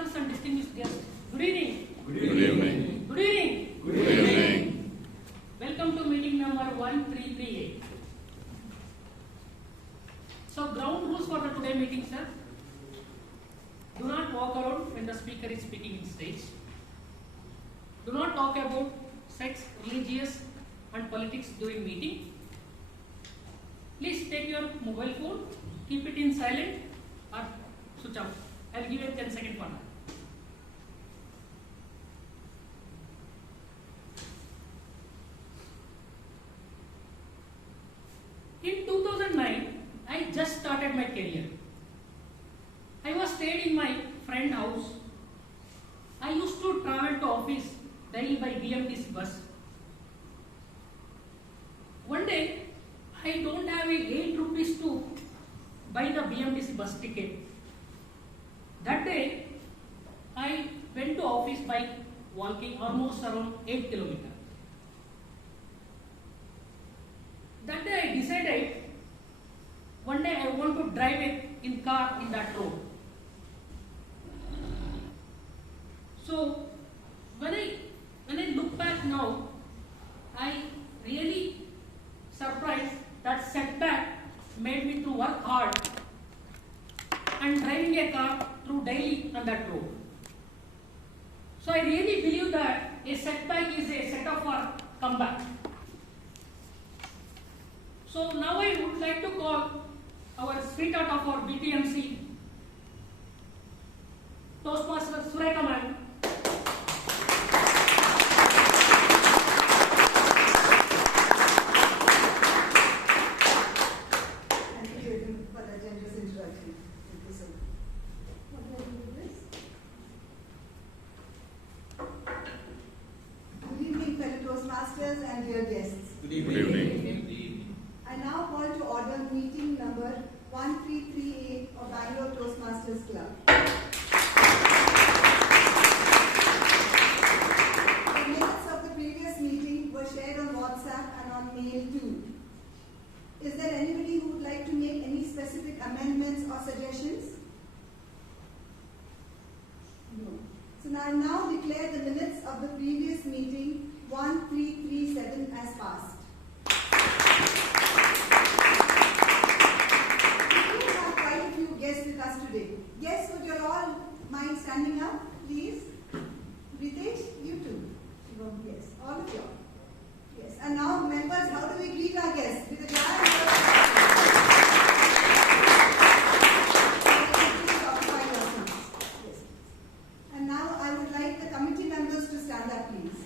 officers and distinguished guests, good evening. Good evening. Good evening. Good evening. Welcome to meeting number 1338. So, ground rules for the today meeting, sir. Do not walk around when the speaker is speaking in stage. Do not talk about sex, religious and politics during meeting. Please take your mobile phone, keep it in silent or switch off. I will give you a 10-second for that. In 2009, I just started my career. I was stayed in my friend house. I used to travel to office daily by BMTC bus. One day, I don't have a 8 rupees to buy the BMTC bus ticket. That day, I went to office by walking almost around 8 kilometers. That day I decided, one day I want to drive it in car in that road. So, when I look back now, I really surprised that setback made me to work hard and driving a car through daily on that road. So I really believe that a setback is a setup for comeback. So now I would like to call our sweetheart of our BTMC, Toastmaster Sureka ma'am. Thank you for the generous introduction. Thank you so much. What do I do with this? Good evening, fellow Toastmasters and dear guests. Good evening. I now call to order meeting number 1338 of Bangalore Toastmasters Club. The minutes of the previous meeting were shared on WhatsApp and on mail too. Is there anybody who would like to make any specific amendments or suggestions? No. So I now declare the minutes of the previous meeting 1337 as passed. Guests with us today. Guests, would you all mind standing up, please? Ritesh, you too. Yes, all of you. Yes. And now, members, how do we greet our guests? With a giant Yes. And now I would like the committee members to stand up, please.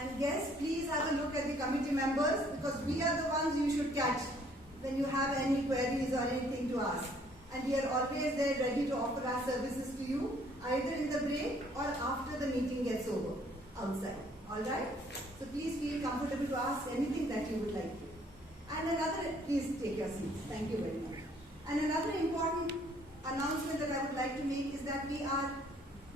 And guests, please have a look at the committee members because we are the ones you should catch when you have any queries or anything to ask. And we are always there ready to offer our services to you, either in the break or after the meeting gets over, outside. Alright? So please feel comfortable to ask anything that you would like to. And please take your seats. Thank you very much. And another important announcement that I would like to make is that we are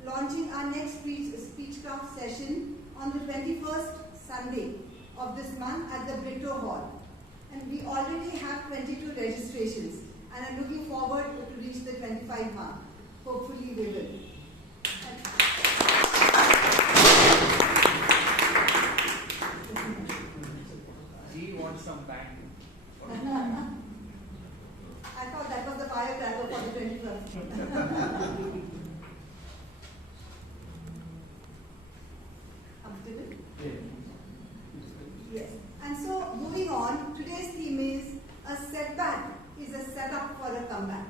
launching our next speechcraft session on the 21st Sunday of this month at the Brito Hall. And we already have 22 registrations and I'm looking forward to reach the 25 mark. Hopefully we will. G wants some back. I thought that was the firecracker for the 21st. Comfortable? Yes. And so, moving on, today's theme is a setback is a setup for a comeback.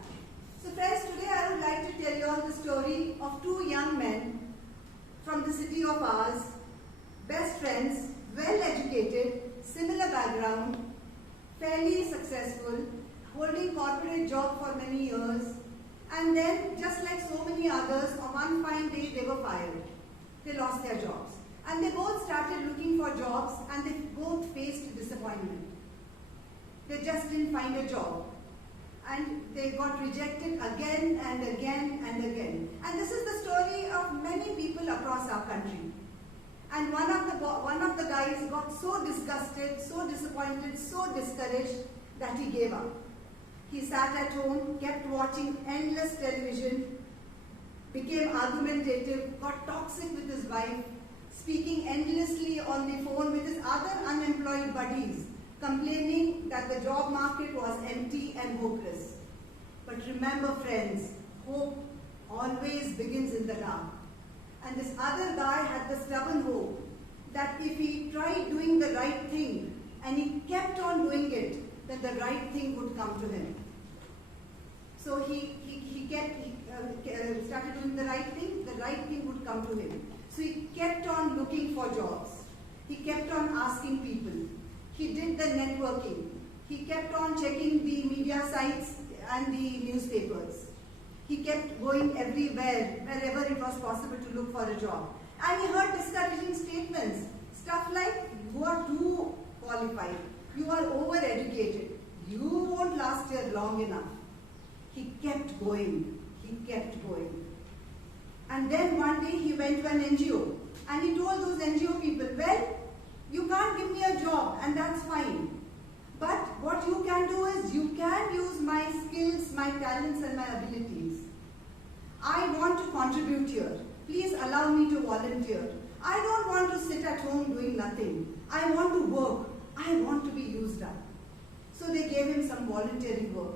So friends, today I would like to tell you all the story of two young men from the city of ours, best friends, well educated, similar background, fairly successful, holding corporate job for many years, and then just like so many others, on one fine day they were fired. They lost their jobs. And they both started looking for jobs and they both faced disappointment. They just didn't find a job. And they got rejected again and again and again. And this is the story of many people across our country. And one of the guys got so disgusted, so disappointed, so discouraged that he gave up. He sat at home, kept watching endless television, became argumentative, got toxic with his wife, speaking endlessly on the phone with his other unemployed buddies, complaining that the job market was empty and hopeless. But remember, friends, hope always begins in the dark. And this other guy had the stubborn hope that if he tried doing the right thing and he kept on doing it, then the right thing would come to him. So he started doing the right thing would come to him. So he kept on looking for jobs. He kept on asking people. He did the networking. He kept on checking the media sites and the newspapers. He kept going everywhere, wherever it was possible to look for a job. And he heard discouraging statements. Stuff like, you are too qualified. You are overeducated. You won't last here long enough. He kept going. He kept going. And then one day he went to an NGO. And he told those NGO people, well, you can't give me a job and that's fine. But what you can do is you can use my skills, my talents and my abilities. I want to contribute here. Please allow me to volunteer. I don't want to sit at home doing nothing. I want to work. I want to be used up. So they gave him some volunteering work.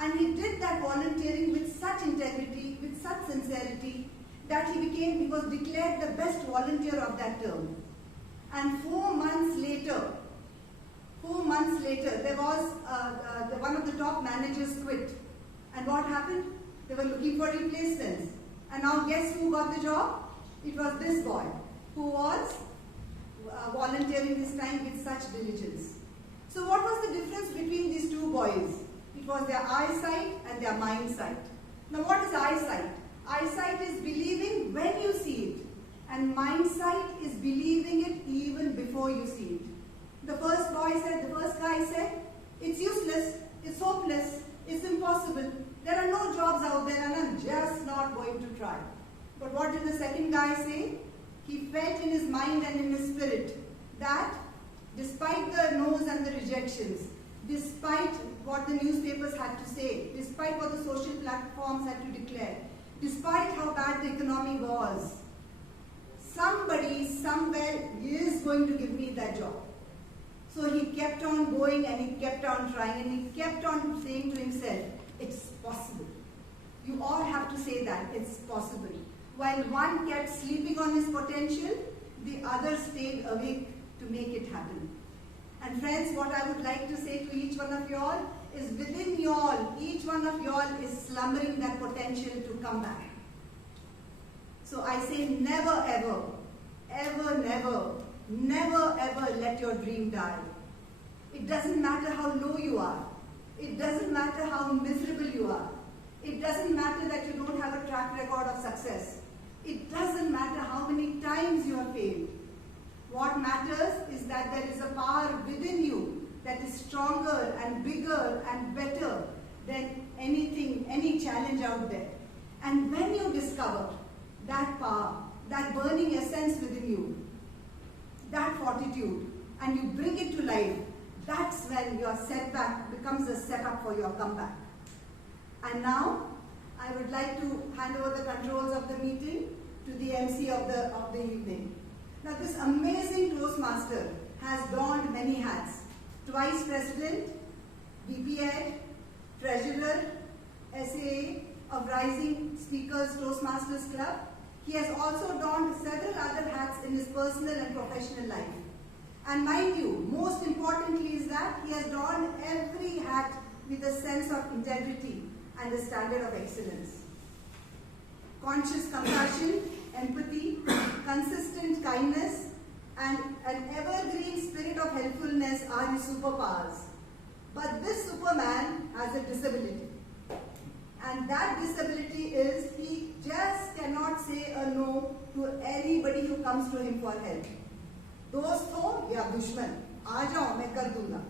And he did that volunteering with such integrity, with such sincerity, that he was declared the best volunteer of that term. And 4 months later, there was one of the top managers quit. And what happened? They were looking for replacements. And now guess who got the job? It was this boy who was volunteering his time with such diligence. So what was the difference between these two boys? It was their eyesight and their mind sight. Now what is eyesight? Eyesight is believing when you see it. And mind sight is believing it even before you see it. The first guy said, it's useless, it's hopeless, it's impossible. There are no jobs out there and I'm just not going to try. But what did the second guy say? He felt in his mind and in his spirit that despite the no's and the rejections, despite what the newspapers had to say, despite what the social platforms had to declare, despite how bad the economy was, somebody somewhere is going to give me that job. So he kept on going and he kept on trying and he kept on saying to himself, it's possible. You all have to say that, it's possible. While one kept sleeping on his potential, the other stayed awake to make it happen. And friends, what I would like to say to each one of y'all is within y'all, each one of y'all is slumbering that potential to come back. So I say never ever, ever never, never ever let your dream die. It doesn't matter how low you are. It doesn't matter how miserable you are. It doesn't matter that you don't have a track record of success. It doesn't matter how many times you have failed. What matters is that there is a power within you that is stronger and bigger and better than anything, any challenge out there. And when you discover that power, that burning essence within you, that fortitude, and you bring it to life, that's when your setback becomes a setup for your comeback. And now, I would like to hand over the controls of the meeting to the MC of the evening. Now, this amazing Toastmaster has donned many hats. Twice President, VP Ed, Treasurer, SAA of Rising Speakers Toastmasters Club. He has also donned several other hats in his personal and professional life. And mind you, most importantly is that he has donned every hat with a sense of integrity and a standard of excellence. Conscious compassion, empathy, consistent kindness, and an evergreen spirit of helpfulness are his superpowers. But this Superman has a disability. And that disability is he just cannot say a no to anybody who comes to him for help. Dosto ya dushman, aa jao main kar dunga.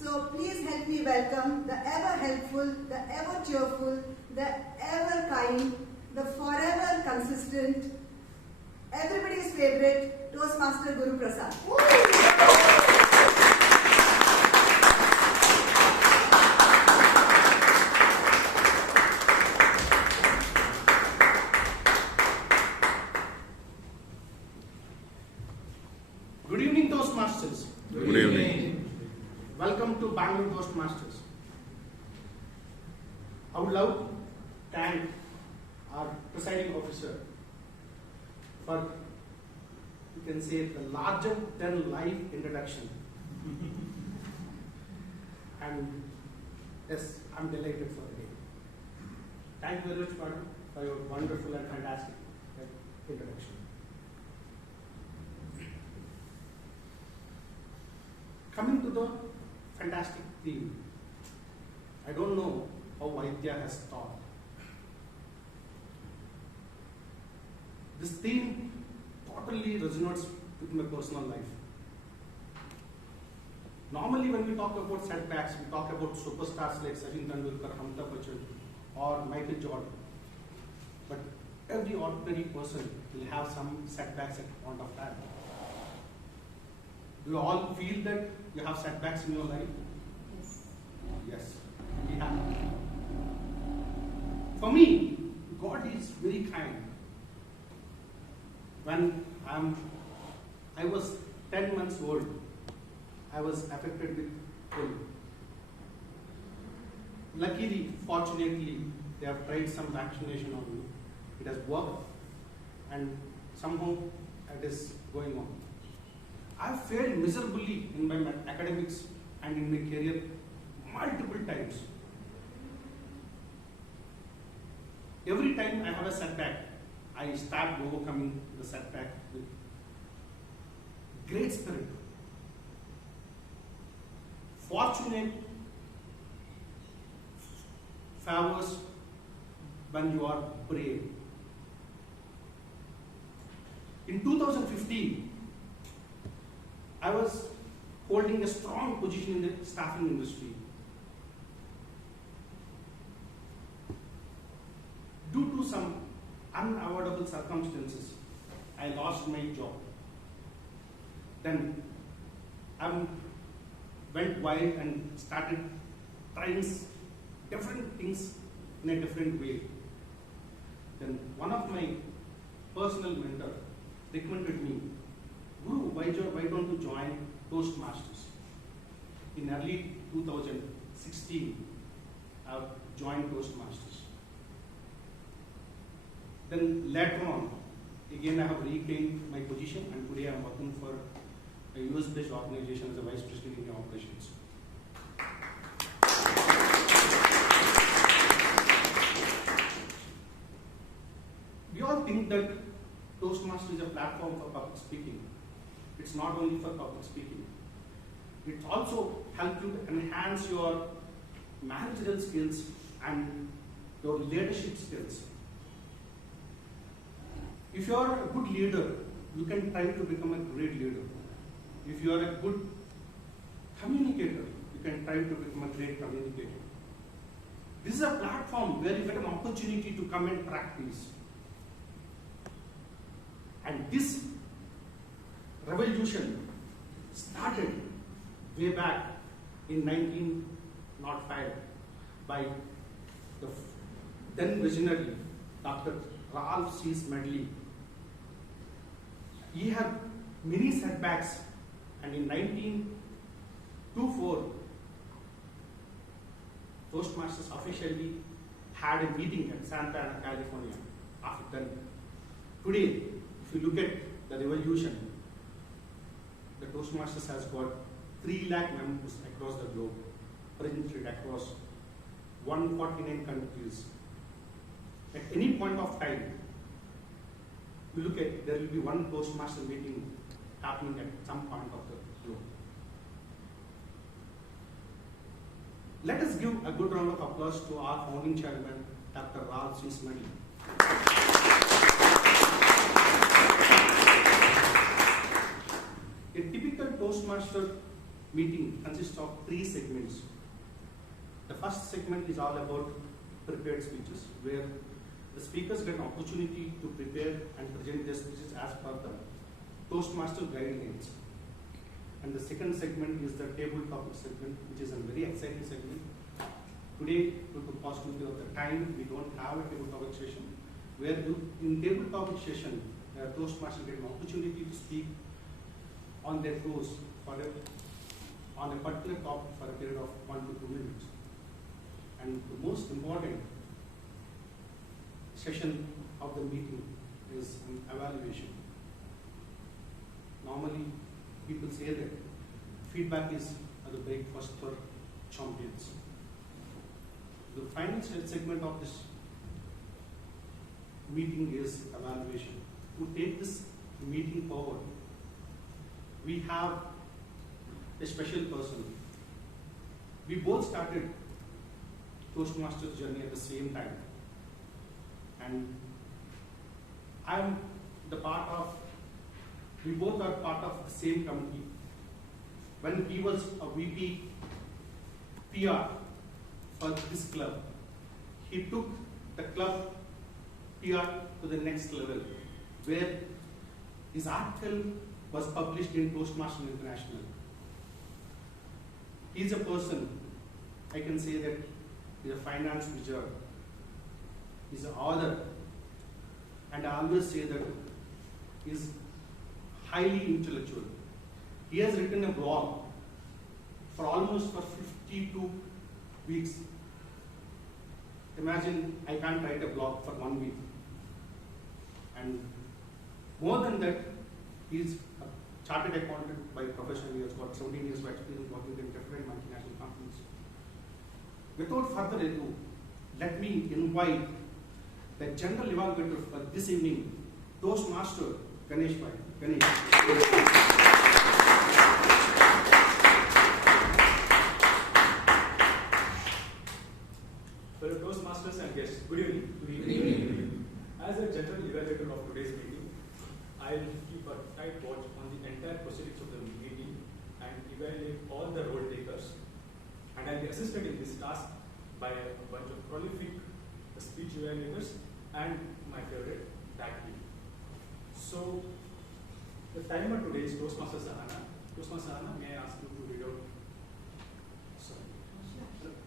So please help me welcome the ever helpful, the ever cheerful, the ever kind, the forever consistent, everybody's favorite, Toastmaster Guru Prasad. Good evening. Welcome to Bangalore Toastmasters. I would love to thank our presiding officer for, you can say, the larger than life introduction. And yes, I'm delighted for the day. Thank you very much, madam, for your wonderful and fantastic introduction. Coming to the fantastic theme, I don't know how Vaidya has thought. This theme totally resonates with my personal life. Normally when we talk about setbacks, we talk about superstars like Sachin Tendulkar, Amitabh Bachchan or Michael Jordan. But every ordinary person will have some setbacks at a point of time. Do you all feel that you have setbacks in your life? Yes. Yes, we have. For me, God is very kind. When I was 10 months old, I was affected with flu. Luckily, fortunately, they have tried some vaccination on me. It has worked, and somehow it is going on. I failed miserably in my academics and in my career multiple times. Every time I have a setback, I start overcoming the setback with great spirit. Fortunate favors when you are brave. In 2015, I was holding a strong position in the staffing industry. Due to some unavoidable circumstances, I lost my job. Then I went wild and started trying different things in a different way. Then one of my personal mentors recommended me, Guru, why don't you join Toastmasters? In early 2016, I joined Toastmasters. Then later on, again I have regained my position, and today I am working for a US-based organization as a Vice President in Operations. We all think that Toastmaster is a platform for public speaking. It's not only for public speaking. It also helps you to enhance your managerial skills and your leadership skills. If you are a good leader, you can try to become a great leader. If you are a good communicator, you can try to become a great communicator. This is a platform where you get an opportunity to come and practice. And this revolution started way back in 1905 by the then visionary Dr. Ralph C. Smedley. He had many setbacks, and in 1924, Toastmasters officially had a meeting at Santa Ana, California. After that, today, if you look at the revolution, the Toastmasters has got 3 lakh members across the globe, registered across 149 countries. At any point of time, you look at, there will be one Toastmaster meeting happening at some point of the globe. Let us give a good round of applause to our founding chairman, Dr. Ralph C. Smedley. A typical Toastmaster meeting consists of 3 segments. The first segment is all about prepared speeches, where the speakers get an opportunity to prepare and present their speeches as per the Toastmaster guidelines. And the second segment is the table topic segment, which is a very exciting segment. Today, due to paucity of the time, we don't have a table topic session, where in table topic session, Toastmasters get an opportunity to speak on their toes for a on a particular topic for a period of 1 to 2 minutes. And the most important session of the meeting is an evaluation. Normally, people say that feedback is the breakfast for champions. The final segment of this meeting is evaluation. To take this meeting forward, we have a special person. We both started Toastmasters journey at the same time. And I'm the part of, we both are part of the same committee. When he was a VP PR for this club, he took the club PR to the next level, where his article was published in Toastmasters International. He's a person, I can say that he's a finance wizard, he's an author, and I always say that he's highly intellectual. He has written a blog for almost for 52 weeks. Imagine I can't write a blog for 1 week. And more than that, he's a chartered accountant by profession. He has got 17 years of experience working in different multinational companies. Without further ado, let me invite the general evaluator for this evening, Toastmaster Ganesh Bhai. Ganesh. Fellow Toastmasters and guests, good evening. Good evening. As a general evaluator of today's meeting, I will keep a tight watch on the entire proceedings of the meeting and evaluate all the role takers. And I will be assisted in this task by a bunch of prolific speech evaluators and my favorite, that team. So, the timer today is Toastmaster Sahana. Toastmaster Sahana, may I ask you to read out? Sorry.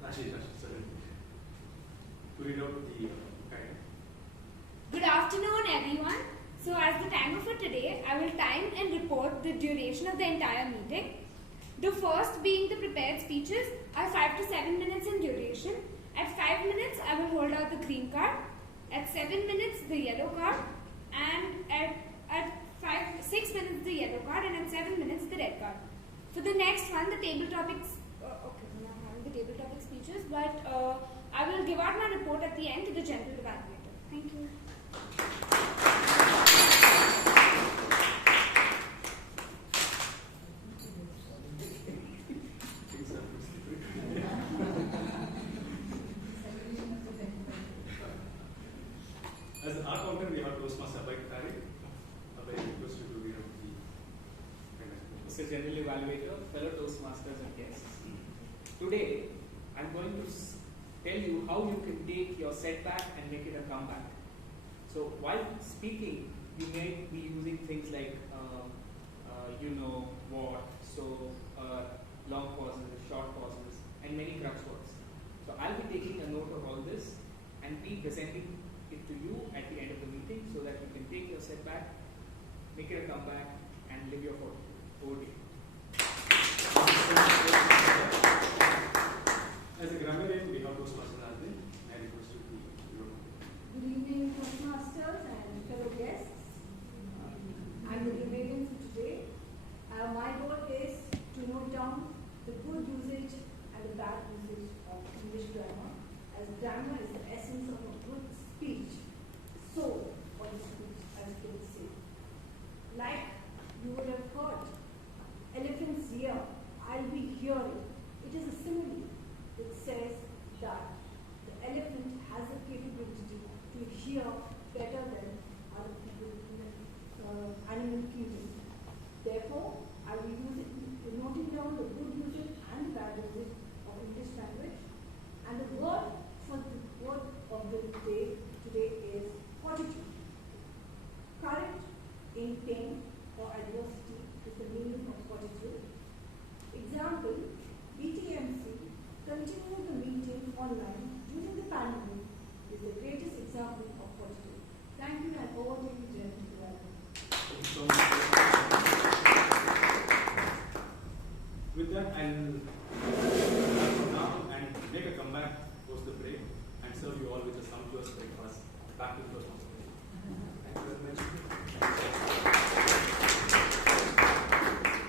Rashi, sorry. To read out the guide. Good afternoon, everyone. So, as the timer for today, I will time and report the duration of the entire meeting. The first being the prepared speeches are 5 to 7 minutes in duration. At 5 minutes, I will hold out the green card. At 7 minutes, the yellow card. And at 6 minutes, the yellow card. And at 7 minutes, the red card. For the next one, the table topics. Okay, we're not having the table topic speeches, but I will give out my report at the end to the general evaluator. Thank you. As an art counter, we have Toastmaster Tariq. A very request to read out the Mr. General Evaluator, fellow Toastmasters and guests. Today, I'm going to tell you how you can take your setback and make it a comeback. So while speaking, you may be using things like, you know, what, so, long pauses, short pauses, and many crux words. So I'll be taking a note of all this and be presenting it to you at the end of the meeting so that you can take your setback, make it a comeback, and live your fortune. Over to you. As a grammarian, we have Toastmaster Nazmin. I request you to read out. Good evening, Toastmasters and fellow guests. I'm the grammarian for today. My goal is to note down the good usage and the bad usage of English grammar, as grammar is the essence of a good speech, soul of the speech, as kids say. Like you would have heard With that, I'll start from now and make a comeback post the break and serve you all with a sumptuous breakfast. Back to Toastmaster. Thank you very much.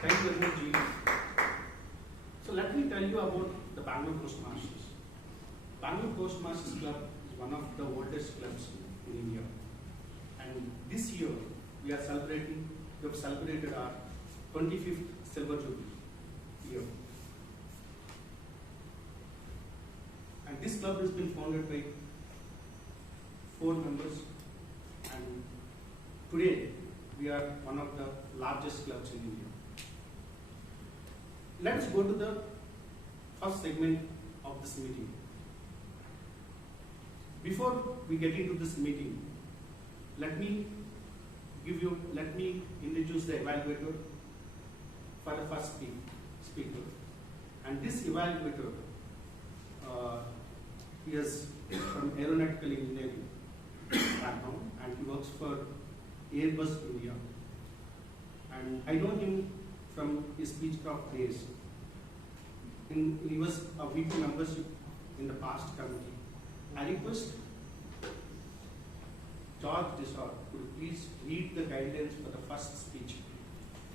Thank you very much, G. So let me tell you about the Bangalore Toastmasters. Bangalore Toastmasters Club is one of the oldest clubs in India. And this year, we have celebrated our 25th Silver Jubilee year. And this club has been founded by 4 members, and today we are one of the largest clubs in India. Let's go to the first segment of this meeting. Before we get into this meeting, let me introduce the evaluator for the first speaker. And this evaluator is from aeronautical engineering background, and he works for Airbus India. And I know him from his Speechcraft days. He was a VP membership in the past committee. I request George Desor to please read the guidelines for the first speech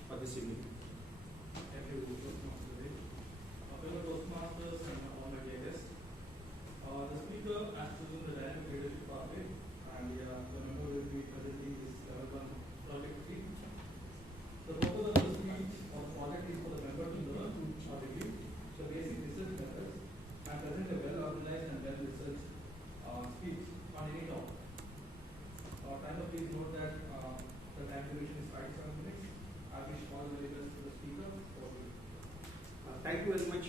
for this evening. Thank you, Toastmaster. Fellow Toastmasters and all my dear guests. The speaker has chosen the dynamic leadership pathway, and the member will be presenting his level 1 project speech. The purpose of the speech or project is for the member to learn or review the basic research methods and present a well-organized and well-researched speech on any topic. Please note that the time duration is 5-7 minutes. I wish all the very best to the speaker. Thank you very much,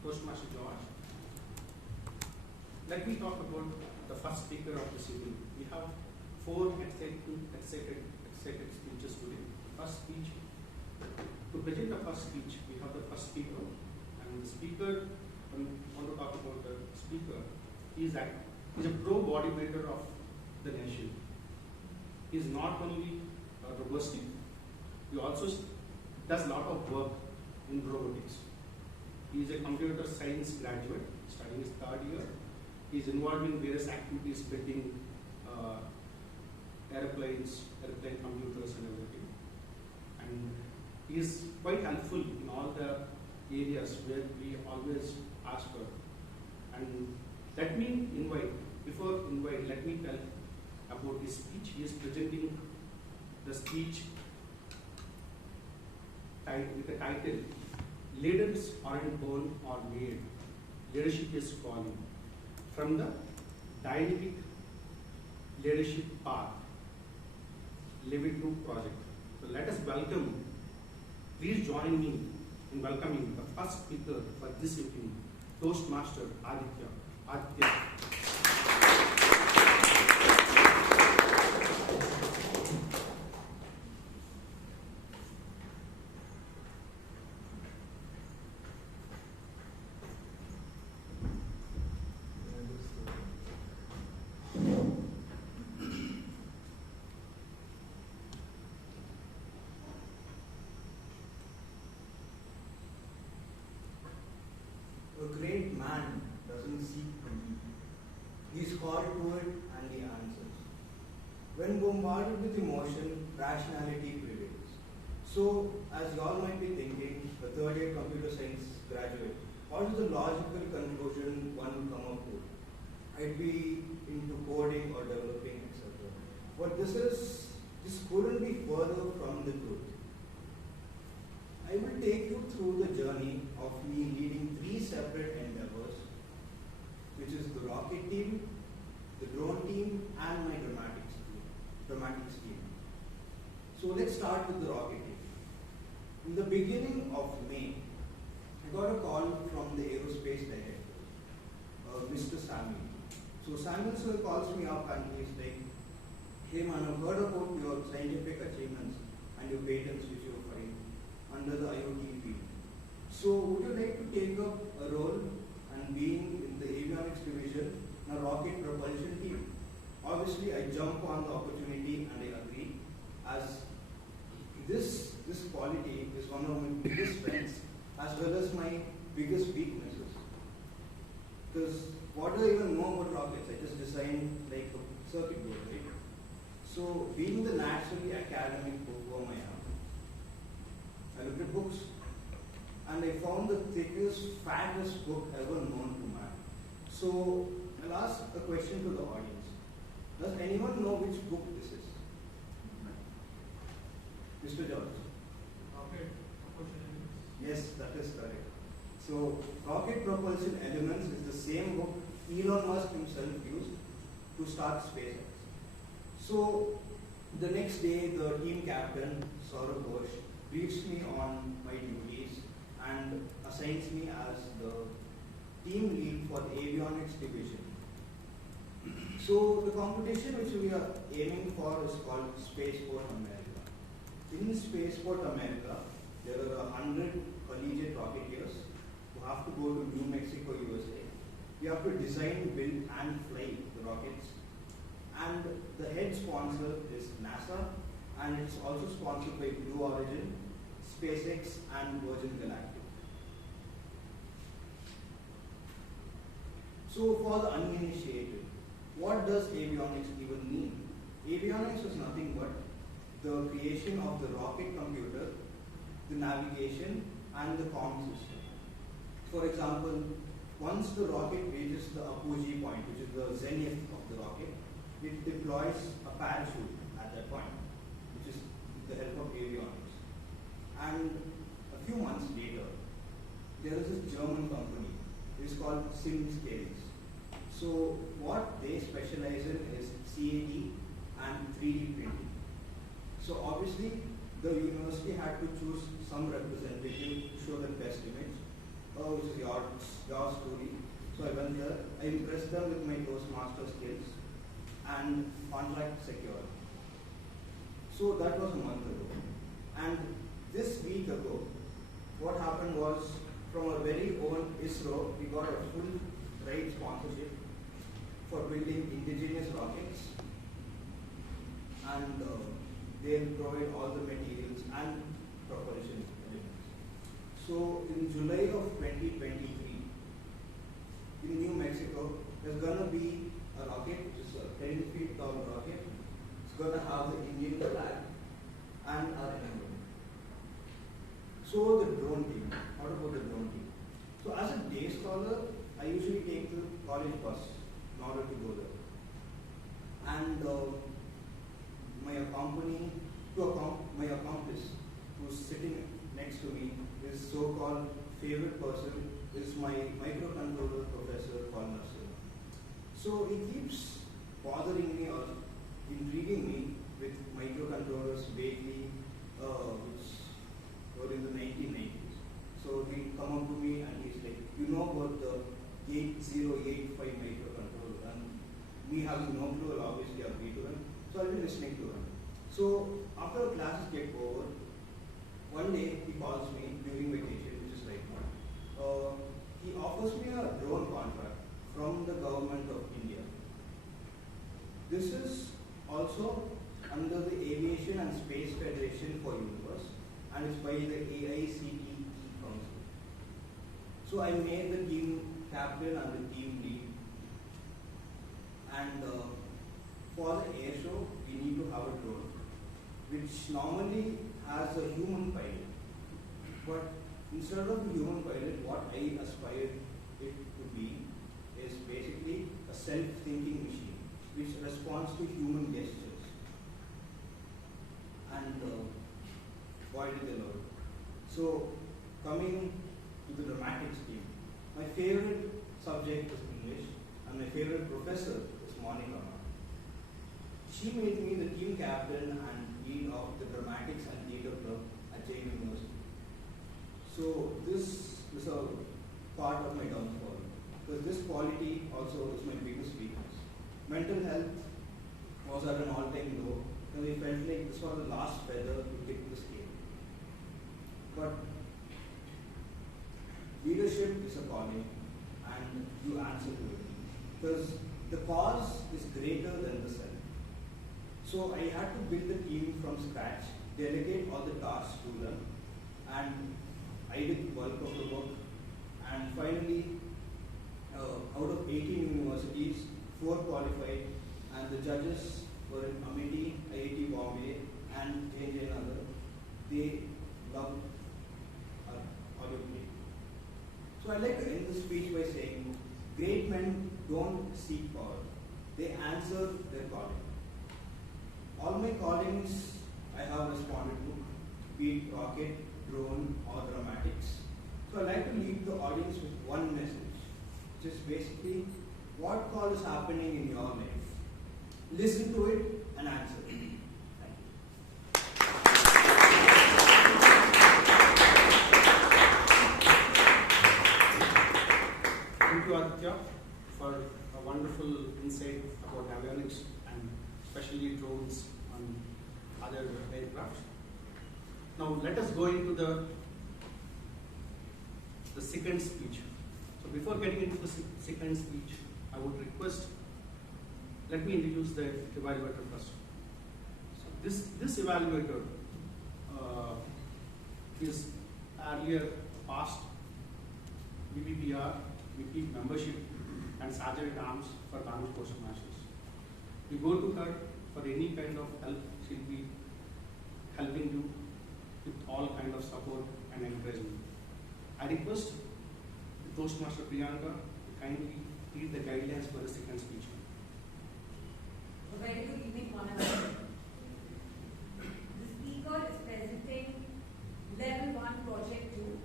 Toastmaster George. Let me talk about the first speaker of this evening. We have 4 excited speeches today. First speech. To present the first speech, we have the first speaker. And the speaker, I want to talk about the speaker. He is a pro bodybuilder of the nation. He is not only robustic, he also does a lot of work in robotics. He is a computer science graduate, studying his 3rd year. He is involved in various activities building airplanes, airplane computers and everything. And he is quite helpful in all the areas where we always ask for. And let me tell about his speech. He is presenting the speech with the title, Leaders Aren't Born or Made, Leadership is Calling, from the Dynamic Leadership Path, Live It Through project. So let us welcome, please join me in welcoming the first speaker for this evening, Toastmaster Aditya. A great man doesn't seek compete. He is called to it and he answers. When bombarded with emotion, rationality prevails. So, as you all might be thinking, a 3rd year computer science graduate, what is the logical conclusion one would come up with? I'd be into coding or developing, etc. But this couldn't be further from the truth. I will take you through the journey of me leading 3 separate endeavors, which is the rocket team, the drone team, and my dramatics team. So let's start with the rocket team. In the beginning of May, I got a call from the aerospace director, Mr. Samuel. So Samuel sir calls me up and he's like, hey man, I've heard about your scientific achievements and your patents which you're filing under the IoT field. So would you like to take up a role and being in the avionics division in a rocket propulsion team? Obviously, I jump on the opportunity and I agree, as this quality is one of my biggest strengths as well as my biggest weaknesses. Because what do I even know about rockets? I just designed like a circuit board, right? So being the naturally academic bookworm I am, I looked at books and I found the thickest, fattest book ever known to man. So I'll ask a question to the audience. Does anyone know which book this is? Mr. George? Rocket propulsion engines. Yes, that is correct. So Rocket Propulsion Elements is the same book Elon Musk himself used to start SpaceX. So the next day, the team captain, Saurabh Ghosh, briefs me on my duties and assigns me as the team lead for the avionics division. So the competition which we are aiming for is called Spaceport America. In Spaceport America, there are 100 collegiate rocketeers who have to go to New Mexico, USA. We have to design, build and fly the rockets. And the head sponsor is NASA, and it's also sponsored by Blue Origin, SpaceX and Virgin Galactic. So for the uninitiated, what does avionics even mean? Avionics is nothing but the creation of the rocket computer, the navigation and the comm system. For example, once the rocket reaches the apogee point, which is the zenith of the rocket, it deploys a parachute at that point, which is with the help of avionics. And a few months later, there is this German company. It is called SimScales. So what they specialize in is CAD and 3D printing. So obviously, the university had to choose some representative to show the best image, which is your story. So I went there. I impressed them with my Toastmaster skills and contract security. So that was a month ago. And this week ago, what happened was, from our very own ISRO, we got a full ride sponsorship for building indigenous rockets, and they'll provide all the materials and propulsion elements. So in July of 2023, in New Mexico, there's going to be a rocket, which is a 10 feet tall rocket. It's going to have the Indian flag and our emblem. So the drone team, what about the drone team? So as a day scholar, I usually take the college bus in order to go there. And my accomplice, who's sitting next to me, his so-called favorite person is my microcontroller professor called Nasir. So he keeps bothering me or intriguing me with microcontrollers vaguely, which were in the 1990s. So he'd come up to me and he's like, you know about the 8085 microcontroller, and me having no clue, I'll obviously agree to him. So I'll be listening to him. So after classes get over, one day he calls me during vacation, which is right now. He offers me a drone contract from the government of India. This is also under the Aviation and Space Federation for Universe, and it's by the AICTE Council. So I made the team captain and the team lead. And for the air show, we need to have a drone, which normally has a human pilot. But instead of a human pilot, what I aspire it to be is basically a self-thinking machine, which responds to human gestures. And boy did they learn. So coming to the dramatics team, my favorite subject is English, and my favorite professor is Monica. She made me the team captain and lead of the dramatics and theatre club at Jain University. So this is a part of my downfall, because this quality also is my biggest weakness. Mental health was at an all-time low, because I felt like this was the last feather to get to the scale. But leadership is a calling, and you answer to it, because the cause is greater than the self. So I had to build the team from scratch, delegate all the tasks to them, and I did the bulk of the work, and finally, out of 18 universities, 4 qualified, and the judges were in Amity, IIT Bombay, and J&J Nagar. They loved our audio play. So I'd like to end the speech by saying, great men don't seek power, they answer their calling. All my callings I have responded to, be it rocket, drone, or dramatics. So I'd like to leave the audience with one message, which is basically, what call is happening in your life? Listen to it and answer it. Thank you. Thank you, Aditya, for a wonderful insight about avionics and especially drones and other aircraft. Now let us go into the second speech. So before getting into the second speech, I would request, let me introduce the evaluator first. So this evaluator is earlier past BBPR, BP membership and Sergeant at Arms for Bangalore Toastmasters. You go to her for any kind of help, she'll be helping you with all kind of support and encouragement. I request the Toastmaster Priyanka to kindly read the guidelines for the second speech. A very good evening, one and all. The speaker is presenting Level 1 Project 2,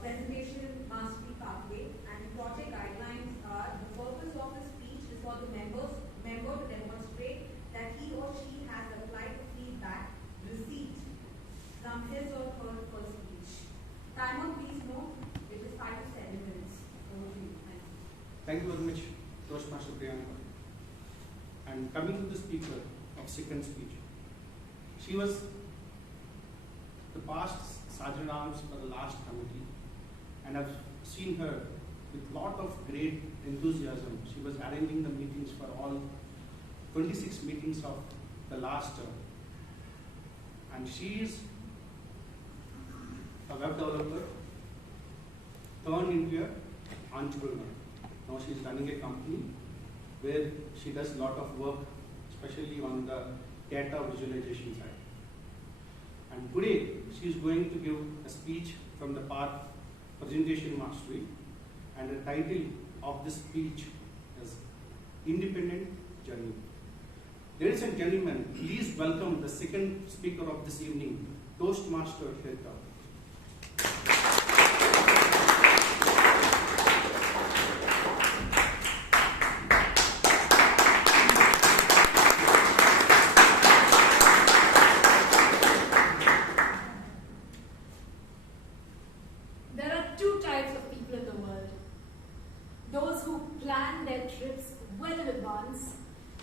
Presentation Mastery Pathway, and the project guidelines are: the purpose of the speech is for the member to demonstrate that he or she has applied the feedback received from his or her first speech. Timer, please note, it is 5 to 7 minutes. Over to you. Thank you. Thank you very much, Toastmaster Priyanka. And coming to the speaker of second speech, she was the past Sergeant at Arms for the last committee, and I've seen her with lot of great enthusiasm. She was arranging the meetings for all 26 meetings of the last term. And she is a web developer turned into an entrepreneur. Now she is running a company where she does a lot of work, especially on the data visualization side. And today she is going to give a speech from the part Presentation Mastery, and the title of this speech is Independent Journey. Ladies and gentlemen, please welcome the second speaker of this evening, Toastmaster Priyanka. There are two types of people in the world. Those who plan their trips well in advance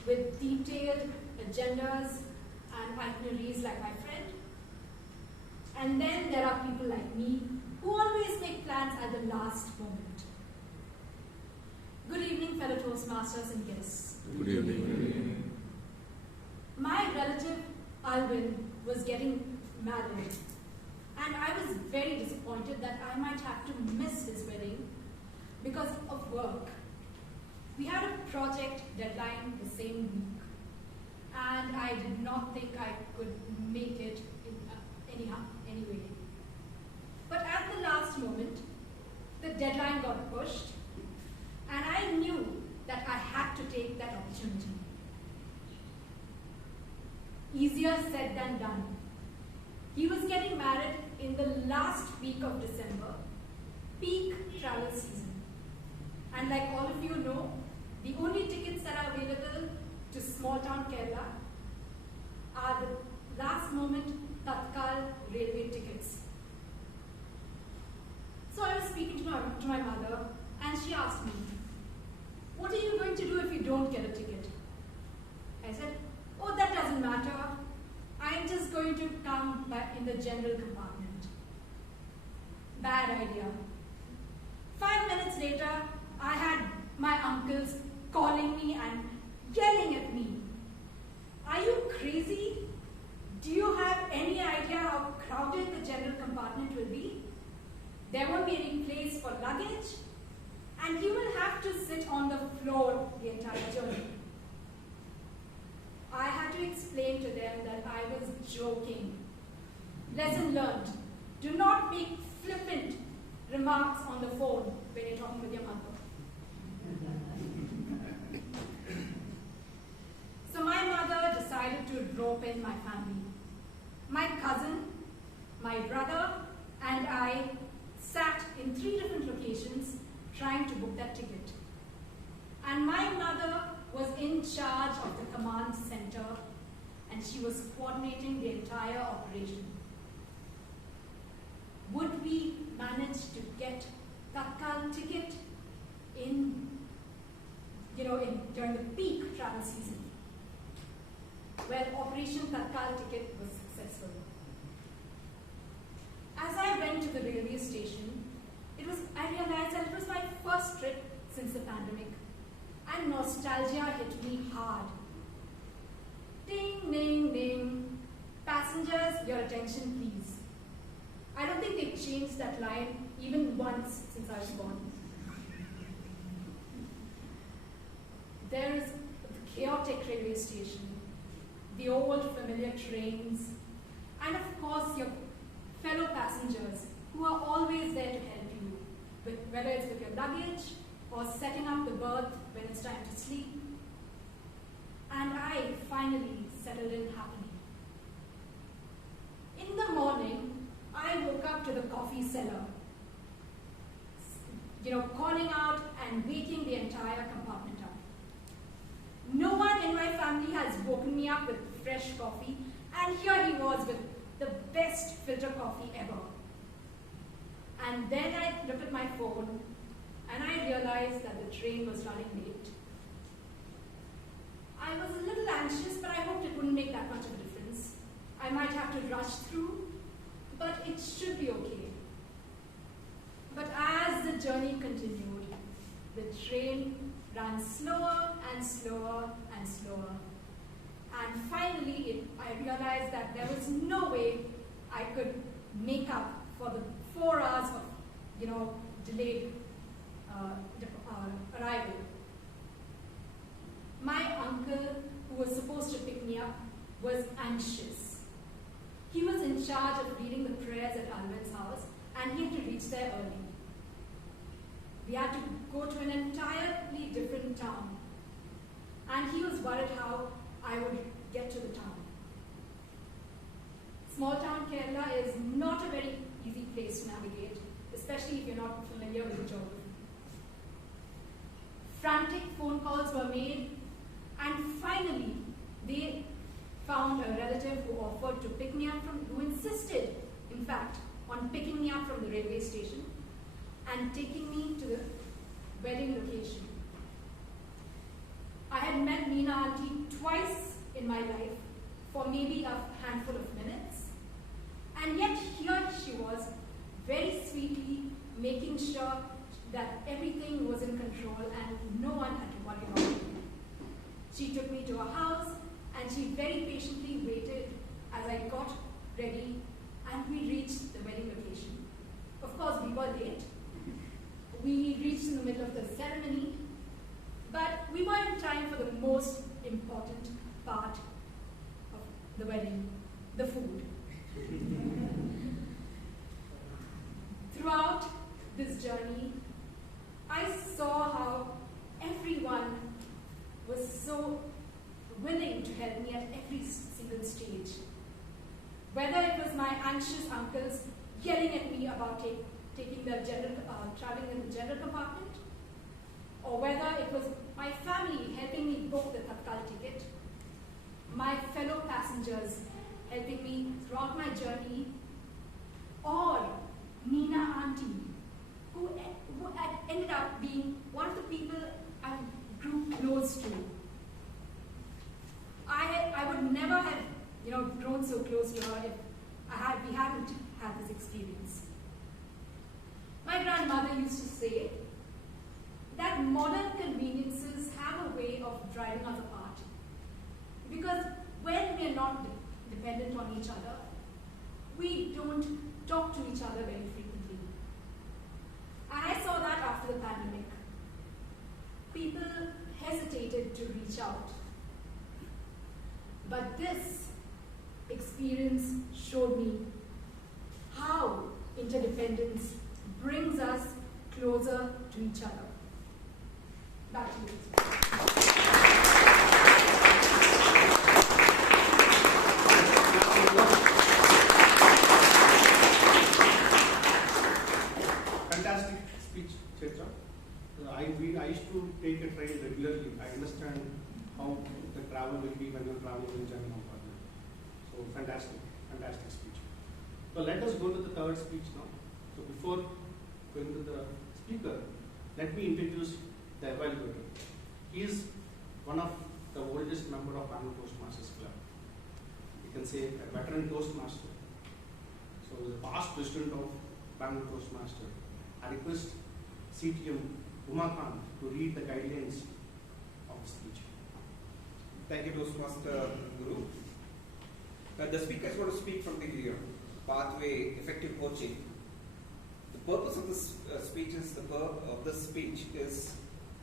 with detailed agendas and itineraries like my friend. And then there are people like me who always make plans at the last moment. Good evening, fellow Toastmasters and guests. Good evening. My relative Alvin was getting married, and I was very disappointed that I might have to miss his wedding because of work. We had a project deadline the same week, and I did not think I could make it anyway. But at the last moment, the deadline got pushed, and I knew that I had to take that opportunity. Easier said than done. He was getting married in the last week of December, peak travel season. And like all of you know, the only tickets that are available to small town Kerala are the last moment Tatkal railway tickets. So I was speaking to my mother, and she asked me, "What are you going to do if you don't get a ticket?" I said, "Oh, that doesn't matter. I'm just going to come in the general compartment." Bad idea. 5 minutes later, I had my uncles calling me and yelling at me. "Are you crazy? Do you have any idea how crowded the general compartment will be? There won't be any place for luggage, and he will have to sit on the floor the entire journey. I had to explain to them that I was joking. Lesson learned. Do not make flippant remarks on the phone when you're talking with your mother. So my mother decided to rope in my family. My cousin, my brother, and I sat in 3 different locations trying to book that ticket. And my mother was in charge of the command center, and she was coordinating the entire operation. Would we manage to get Tatkal ticket during the peak travel season? Well, Operation Tatkal ticket was successful. As I went to the railway station, I realized that it was my first trip since the pandemic, and nostalgia hit me hard. Ding, ding, ding. Passengers, your attention please. I don't think they've changed that line even once since I was born. There is the chaotic railway station, the old familiar trains, and of course your fellow passengers who are always there to help you, whether it's with your luggage or setting up the berth when it's time to sleep. And I finally settled in happily. In the morning, I woke up to the coffee seller, calling out and waking the entire compartment up. No one in my family has woken me up with fresh coffee, and here he was with the best filter coffee ever. And then I looked at my phone, and I realized that the train was running late. I was a little anxious, but I hoped it wouldn't make that much of a difference. I might have to rush through, but it should be okay. But as the journey continued, the train ran slower and slower and slower. And finally, I realized that there was no way I could make up for the 4 hours of, delayed arrival. My uncle, who was supposed to pick me up, was anxious. He was in charge of reading the prayers at Alvin's house, and he had to reach there early. We had to go to an entirely different town, and he was worried how I would get to the town. Small town Kerala is not a very easy place to navigate, especially if you're not familiar with the geography. Frantic phone calls were made, and finally they found a relative who offered to pick me up who insisted, in fact, on picking me up from the railway station and taking me to the wedding location. I had met Meena Auntie twice in my life for maybe a handful of minutes, and yet here she was, very sweetly making sure that everything was in control and no one had to worry about me. She took me to her house, and she very patiently waited as I got ready and we reached the wedding location. Of course, we were late. We reached in the middle of the ceremony, but we were in time for the most important part of the wedding, the food. Throughout this journey, I saw how everyone was so willing to help me at every single stage. Whether it was my anxious uncles yelling at me about traveling in the general compartment, or whether it was my family helping me book the Tatkal ticket, my fellow passengers helping me throughout my journey, or Meena Auntie, who had ended up being one of the people I grew close to. I would never have grown so close to her if we hadn't had this experience. My grandmother used to say that modern conveniences have a way of driving us apart. Because when we are not dependent on each other, we don't talk to each other very frequently. shout. But this experience showed me how interdependence brings us closer to each other. Back to you. Fantastic speech, Chetra. I used to take a train regularly. I understand how the travel will be when you're traveling in German compartment. So fantastic speech. So let us go to the third speech now. So before going to the speaker, let me introduce the Evaluator. He is one of the oldest member of Bangalore Toastmasters Club. You can say a veteran Toastmaster. So the past president of Bangalore Toastmaster. I request CTM Umakant to read the guidelines of the speech. Thank you, Toastmaster Guru. The speaker is going to speak from the pathway effective coaching. The purpose of this speech is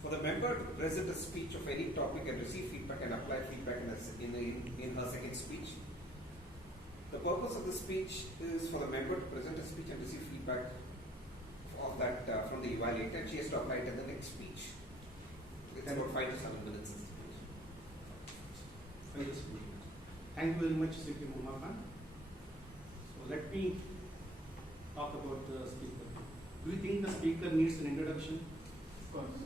for the member to present a speech of any topic and receive feedback and apply feedback in her second speech. The purpose of the speech is for the member to present a speech and receive feedback of that from the evaluator. She has to apply it in the next speech. It's about 5 to 7 minutes. Thank you very much, CTM Umakant. So let me talk about the speaker. Do you think the speaker needs an introduction? Of course.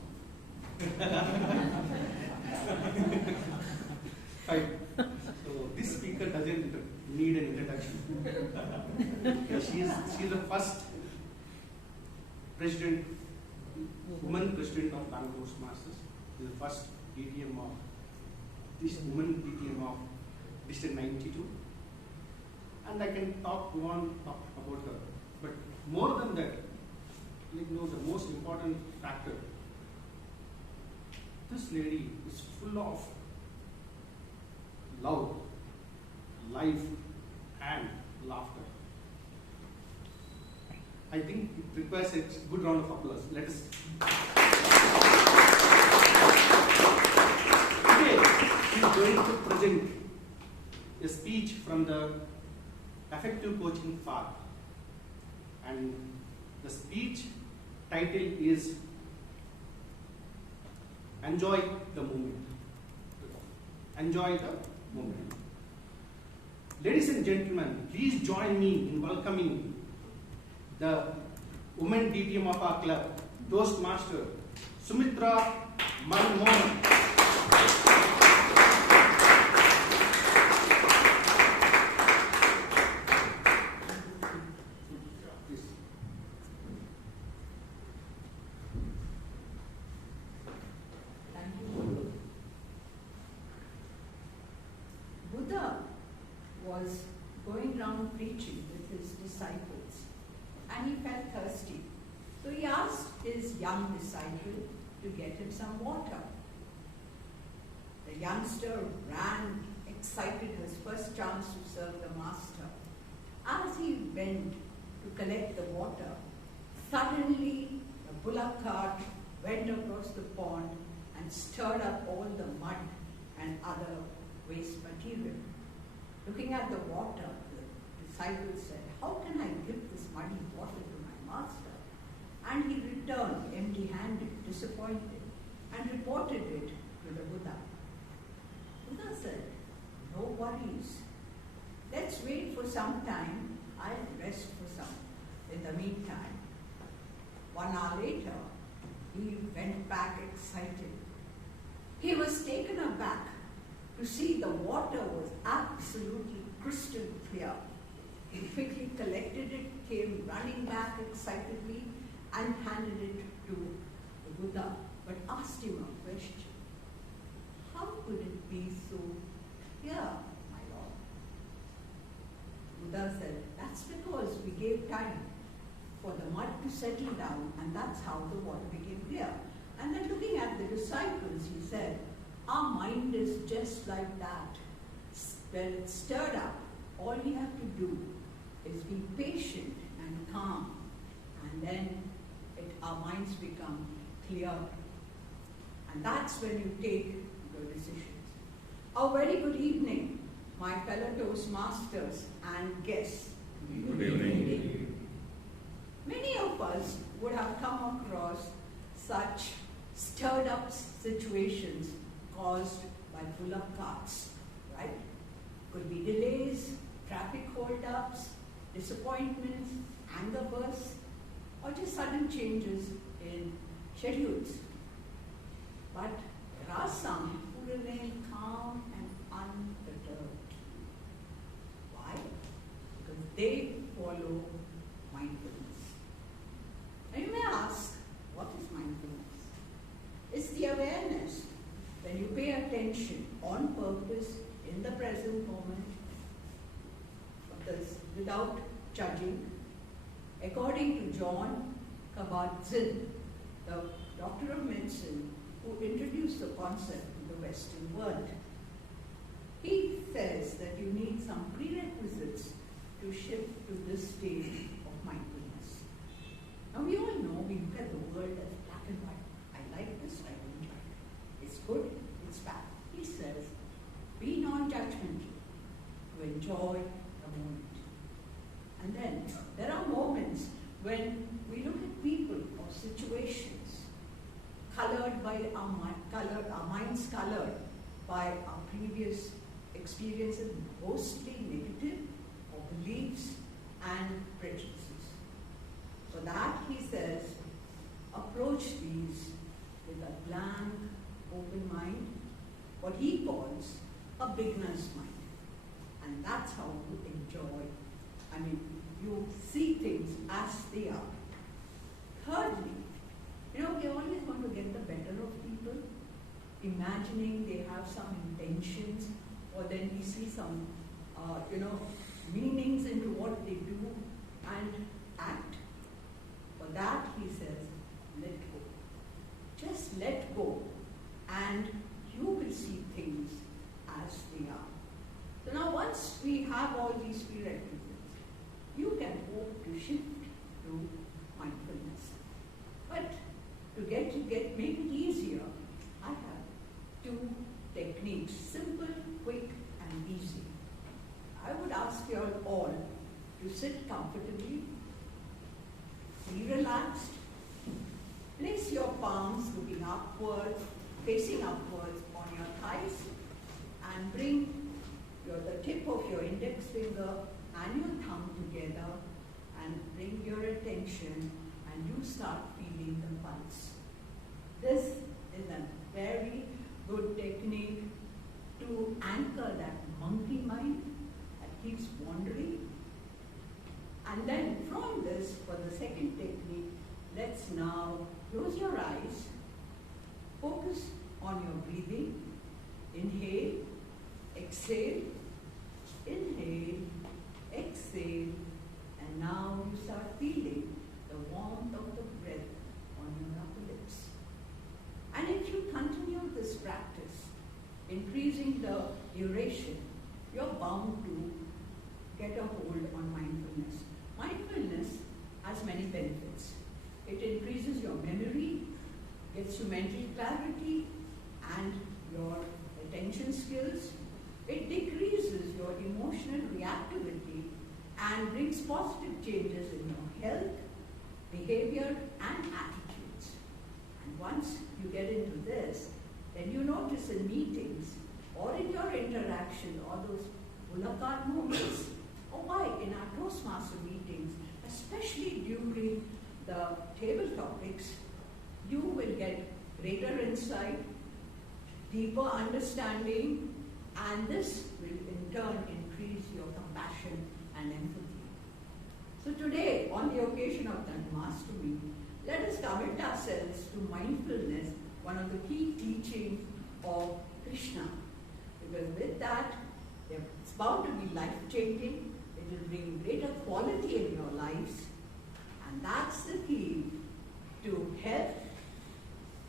Fine. So this speaker doesn't need an introduction. She is the first woman president of Bangalore Toastmasters. She is the first DTM of this woman DTM of District 92. And I can talk about her. But more than that, the most important factor, this lady is full of love, life, and laughter. I think it requires a good round of applause. Let us. Today, she is going to present a speech from the effective coaching path. And the speech title is Enjoy the Moment. Enjoy the Moment. Ladies and gentlemen, please join me in welcoming the women DTM of our club, Toastmaster Sumitra Manmohan. Was going round preaching with his disciples, and he felt thirsty. So he asked his young disciple to get him some water. The youngster ran, excited, his first chance to serve the master. As he went to collect the water, suddenly the bullock cart went across the pond and stirred up all the mud and other waste material. Looking at the water, the disciple said, "How can I give this muddy water to my master?" And he returned empty-handed, disappointed, and reported it to the Buddha. Buddha said, "No worries. Let's wait for some time. I'll rest for some. In the meantime." 1 hour later, he went back excited. He was taken aback to see the water was absolutely crystal clear. He quickly collected it, came running back excitedly, and handed it to the Buddha, but asked him a question. "How could it be so clear, my Lord?" Buddha said, "That's because we gave time for the mud to settle down, and that's how the water became clear." And then looking at the disciples, he said, "Our mind is just like that. When it's stirred up, all we have to do is be patient and calm, and then our minds become clear. And that's when you take your decisions. A very good evening, my fellow Toastmasters and guests. Good evening. Many of us would have come across such stirred up situations caused by pull-up carts, right? Could be delays, traffic hold-ups, disappointments, anger bursts, or just sudden changes in schedules. But there are some who remain calm and unperturbed. Why? Because they follow mindfulness. Now you may ask, what is mindfulness? It's the awareness when you pay attention on purpose in the present moment without judging. According to John Kabat-Zinn, the doctor of medicine who introduced the concept to the Western world, he says that you need some prerequisites to shift to this state of mindfulness. Now we all know we look at the world as black and white. I like this, I don't like it. It's good, it's bad. He says, be non-judgmental to enjoy the moment. And then there are moments when we look at people or situations colored by our minds colored by our previous experiences, mostly negative, or beliefs and prejudices. For that, he says, approach these with a blank, open mind, what he calls a beginner's mind. And that's how you enjoy. You see things as they are. Thirdly, we always want to get the better of people, imagining they have some intentions, or then we see some, meanings into what they do and act. For that, he says, let go. Just let go, and you will see things as they are. So now, once we have all these prerequisites, you can hope to shift to mindfulness. But to make it easier, I have two techniques, simple, quick, and easy. I would ask you all to sit comfortably, be relaxed, place your palms looking upwards, facing upwards on your thighs, and bring the tip of your index finger and your thumb together, and bring your attention, and you start feeling the pulse. This is a very good technique to anchor that monkey mind that keeps wandering. And then from this, for the second technique, let's now close your eyes, focus on your breathing, inhale, exhale, inhale, exhale, and now you start feeling the warmth of the breath on your upper lips. And if you continue this practice, increasing the duration, you're bound to get a hold on mindfulness. Mindfulness has many benefits. It increases your memory, gets you mental clarity and your attention skills. It decreases your emotional reactivity and brings positive changes in your health, behavior, and attitudes. And once you get into this, then you notice in meetings or in your interaction or those bullock moments, or why in our Toastmaster meetings, especially during the table topics, you will get greater insight, deeper understanding, and this will in turn increase your compassion and empathy. So today, on the occasion of Toastmaster, let us commit ourselves to mindfulness, one of the key teachings of Krishna. Because with that, it's bound to be life-changing. It will bring greater quality in your lives. And that's the key to health,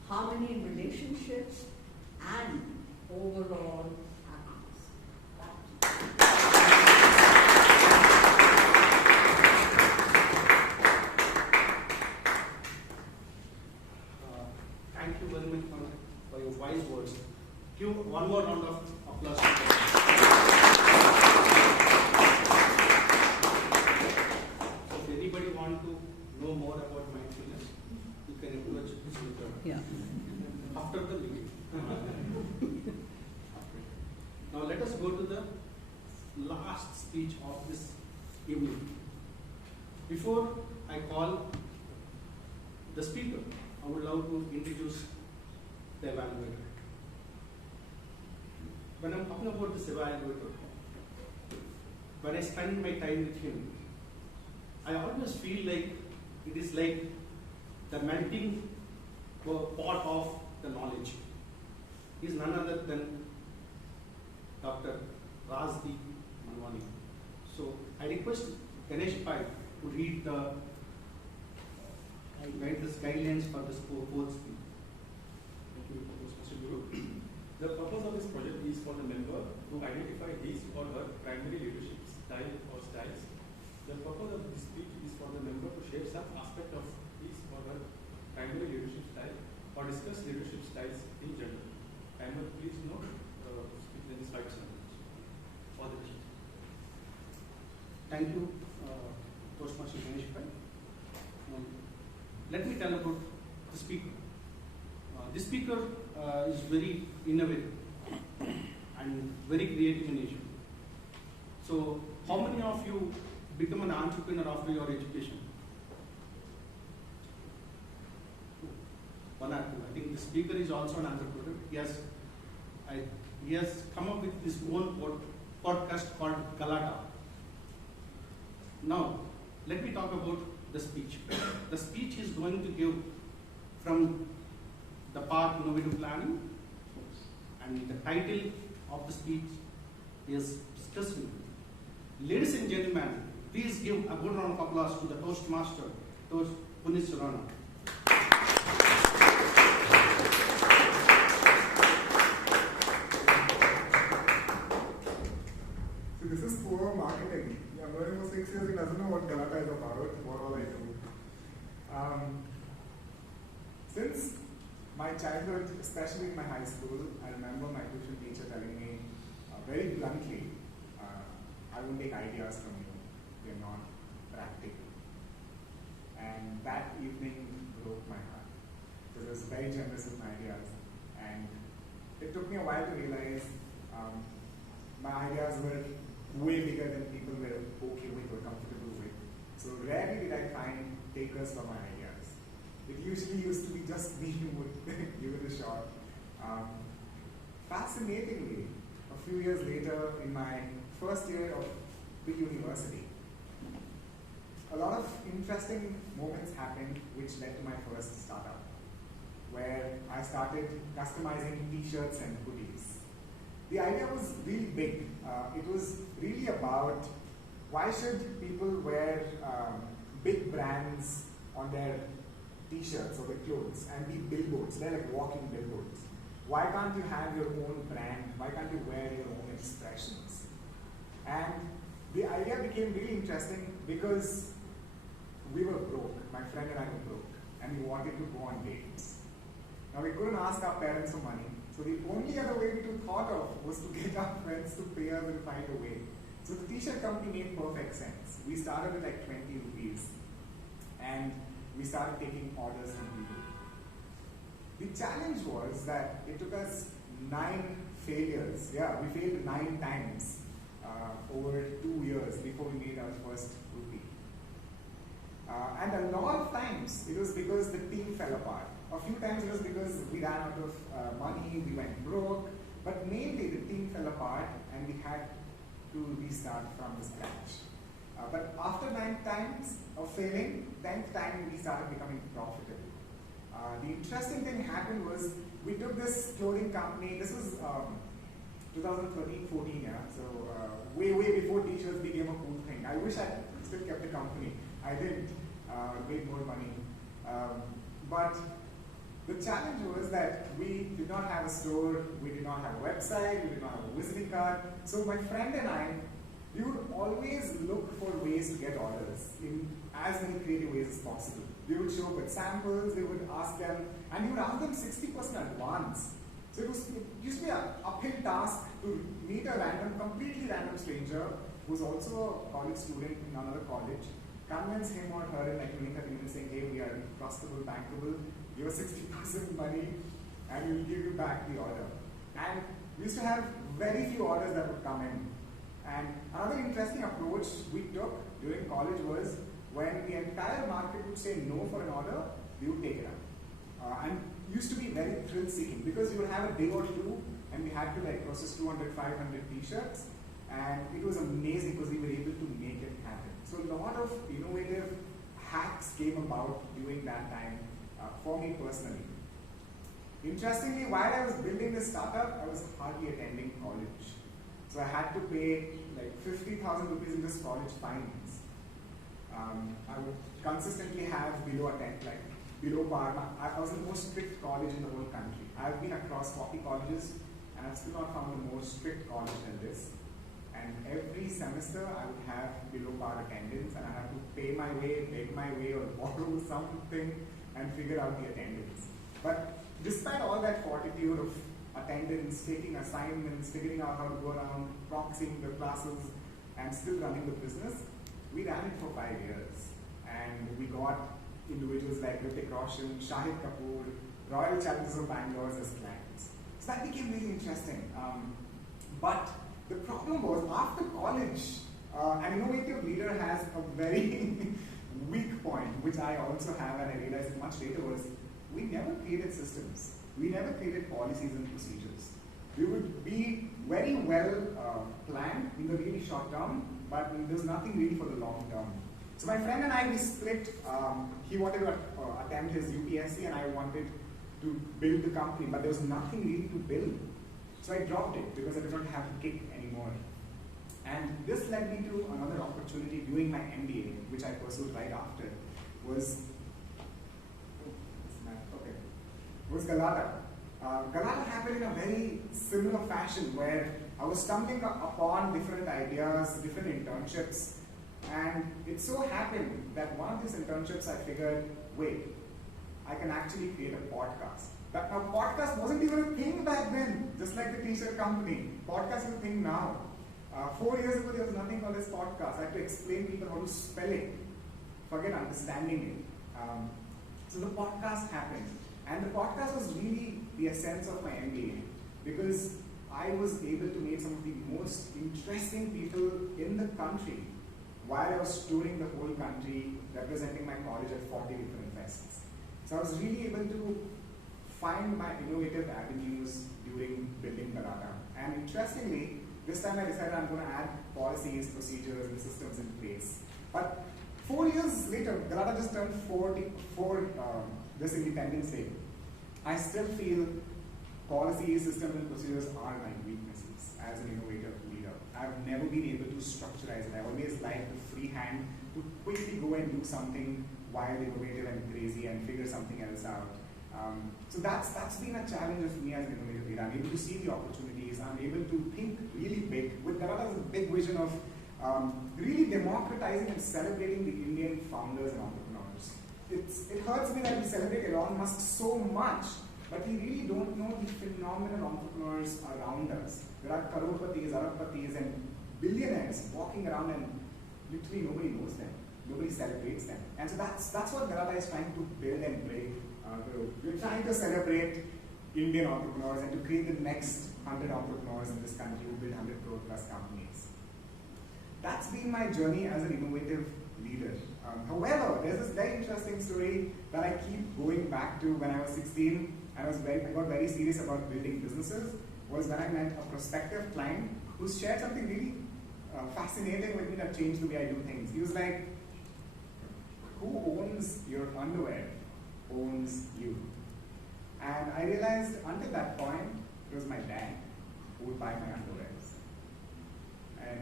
harmony in relationships, and overall happiness. Thank you very much for your wise words. Give one more round of applause. So if anybody want to know more about mindfulness, you can approach this speaker. Yeah. After the meeting. Now let us go to the last speech of this evening. Before I call the speaker, I would love to introduce the evaluator. When I'm talking about this evaluator, when I spend my time with him, I always feel like it is like the melting pot of the knowledge. He is none other than Dr. Razdi Manwani. So I request Ganesh Pai to read the guidelines for this fourth speech. Thank you, Mr. Guru. The purpose of this project is for the member to identify his or her primary leadership style or styles. The purpose of this speech is for the member to share some aspect of his or her primary leadership style or discuss leadership styles in general. Timer, please note, speech in this 5 seconds. All the best. Thank you, Toastmaster Ganesh Pai. Let me tell about the speaker. This speaker is very innovative and very creative in nature. So, how many of you become an entrepreneur after your education? One or two. I think the speaker is also an entrepreneur. He has come up with his own podcast called Galata. Now, let me talk about the speech. The speech is going to give from the part innovative planning, and the title of the speech is stressful. Ladies and gentlemen, please give a good round of applause to the Toastmaster, Punis Rana. So this is poor marketing. I'm learning for 6 years, he doesn't know what Galata is about, what all I do. Since my childhood, especially in my high school, I remember my tuition teacher telling me very bluntly, I won't take ideas from you, they're not practical. And that evening broke my heart. Because I was very generous with my ideas. And it took me a while to realize my ideas were way bigger than people were okay with or comfortable with. So rarely did I find takers for my ideas. It usually used to be just me who would give it a shot. Fascinatingly, a few years later, in my first year of the university, a lot of interesting moments happened which led to my first startup, where I started customizing t-shirts and hoodies. The idea was really big. It was really about why should people wear big brands on their t-shirts or their clothes and be billboards. They're like walking billboards. Why can't you have your own brand? Why can't you wear your own expressions? And the idea became really interesting because we were broke. My friend and I were broke, and we wanted to go on dates. Now we couldn't ask our parents for money, so the only other way we thought of was to get our friends to pay us and find a way. So the t-shirt company made perfect sense. We started with like 20 rupees, and we started taking orders from people. The challenge was that it took us 9 failures. Yeah, we failed 9 times over 2 years before we made our first rupee. And a lot of times it was because the team fell apart. A few times it was because we ran out of money, we went broke, but mainly the team fell apart and we had to restart from the scratch. But after 9 times of failing, 10th time we started becoming profitable. The interesting thing happened was we took this clothing company, this was 2013-14, yeah, so way before t-shirts became a cool thing. I wish I still kept the company. I didn't, made more money. But the challenge was that we did not have a store, we did not have a website, we did not have a visiting card. So my friend and I, we would always look for ways to get orders in as many creative ways as possible. We would show up with samples, we would ask them, and we would ask them 60% advance. So it used to be an uphill task to meet a completely random stranger who's also a college student in another college, convince him or her in like 20-30 minutes saying, hey, we are trustable, bankable, give us 60% money and we'll give you back the order. And we used to have very few orders that would come in. And another interesting approach we took during college was when the entire market would say no for an order, we would take it up. And used to be very thrill-seeking because we would have a day or two and we had to like process 200, 500 t-shirts, and it was amazing because we were able to make it happen. So a lot of innovative hacks came about during that time for me personally. Interestingly, while I was building this startup, I was hardly attending college. So I had to pay like 50,000 rupees in this college fines. I would consistently have below par. I was in the most strict college in the whole country. I've been across 40 colleges and I've still not found a more strict college than this. And every semester I would have below par attendance and I had to pay my way, beg my way, or borrow something and figure out the attendance. But despite all that fortitude of attendance, taking assignments, figuring out how to go around, proxying the classes, and still running the business, we ran it for 5 years. And we got individuals like Hrithik Roshan, Shahid Kapoor, Royal Challengers of Bangalore as clients. So that became really interesting. But the problem was, after college, an innovative leader has a very weak point, which I also have, and I realized it much later, was we never created systems. We never created policies and procedures. We would be very well planned in the really short term, but there's nothing really for the long term. So my friend and I, we split. He wanted to attempt his UPSC and I wanted to build the company, but there was nothing really to build. So I dropped it because I did not have the kick anymore. And this led me to another opportunity during my MBA, which I pursued right after, was Galata. Galata happened in a very similar fashion where I was stumbling upon different ideas, different internships, and it so happened that one of these internships I figured, wait, I can actually create a podcast. But now podcast wasn't even a thing back then, just like the t-shirt company. Podcast is a thing now. 4 years ago there was nothing called this podcast. I had to explain people how to spell it, forget understanding it. So the podcast happened. And the podcast was really the essence of my MBA because I was able to meet some of the most interesting people in the country while I was touring the whole country, representing my college at 40 different fests. So I was really able to find my innovative avenues during building Galata. And interestingly, this time I decided I'm going to add policies, procedures, and systems in place. But 4 years later, Galata just turned 4 this Independence Day. I still feel policies, systems, and procedures are my weaknesses as an innovative leader. I've never been able to structurize it. I always like the free hand to quickly go and do something wild, innovative, and crazy and figure something else out. So that's been a challenge of me as an innovative leader. I'm able to see the opportunities. I'm able to think really big. With Galata, there's a big vision of really democratizing and celebrating the Indian founders and entrepreneurs. It hurts me that we celebrate Elon Musk so much, but we really don't know the phenomenal entrepreneurs around us. There are croropatis, arabpatis, and billionaires walking around and literally nobody knows them. Nobody celebrates them. And so that's what Galata is trying to build and break. We're trying to celebrate Indian entrepreneurs and to create the next 100 entrepreneurs in this country who build 100 crore plus companies. That's been my journey as an innovative leader. However, there's this very interesting story that I keep going back to when I was 16 and I got very serious about building businesses, was when I met a prospective client who shared something really fascinating with me that changed the way I do things. He was like, who owns your underwear owns you. And I realized until that point, it was my dad who would buy my underwears. And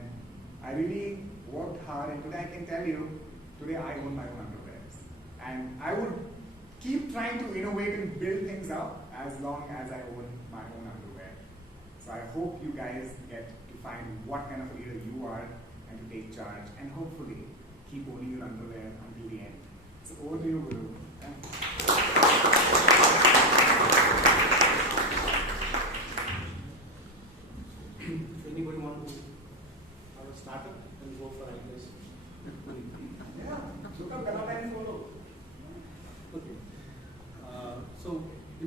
I really worked hard, and today I can tell you, today I own my own underwears. And I would keep trying to innovate and build things up as long as I own my own underwear. So I hope you guys get to find what kind of a leader you are and to take charge, and hopefully keep owning your underwear until the end. So over to you, Guru. Thank you.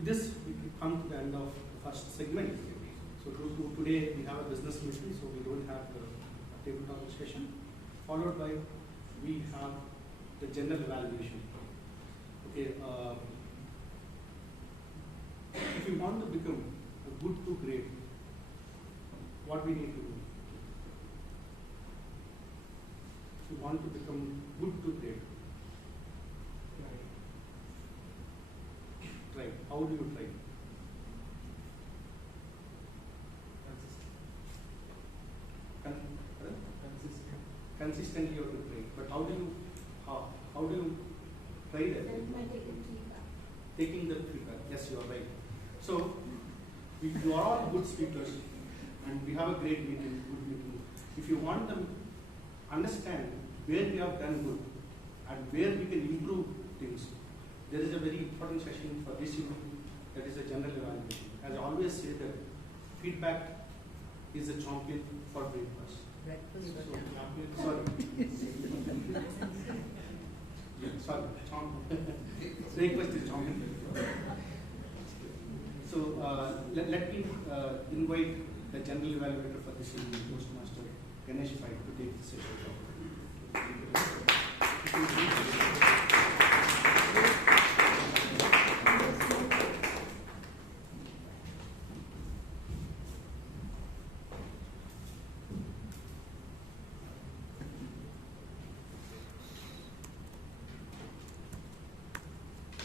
with this, we come to the end of the first segment. So today we have a business meeting, so we don't have a tabletop discussion. Followed by, we have the general evaluation. Okay, if you want to become a good to great, what we need to do? If you want to become good to great, try. How do you try? Consistently you have to try. But how do you try that? Taking the feedback. Yes, you are right. So you are all good speakers, and we have a great meeting, good meeting. If you want them understand where we have done good and where we can improve things, there is a very important session for this evening, that is a general evaluation. As I always say that feedback is the champion for breakfast. Sorry. Breakfast is champion. So let me invite the general evaluator for this evening, Toastmaster Ganesh Pai, to take the session.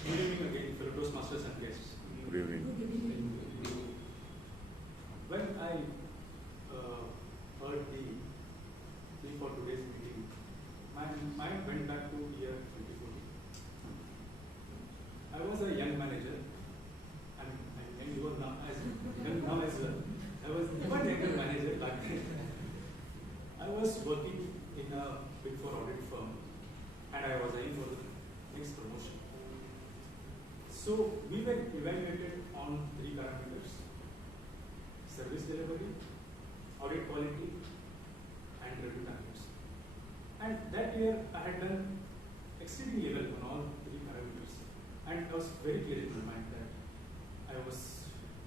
Good evening again, fellow Toastmasters and guests. Good evening. When I heard the theme for today's meeting, my mind went back to year 2014. I was a young manager, and you were now as well. I was even younger manager back then. I was working in a Big Four audit firm, and I was aiming for the next promotion. So we were evaluated on 3 parameters: service delivery, audit quality, and review targets. And that year I had done exceedingly well on all 3 parameters. And I was very clear in my mind that I was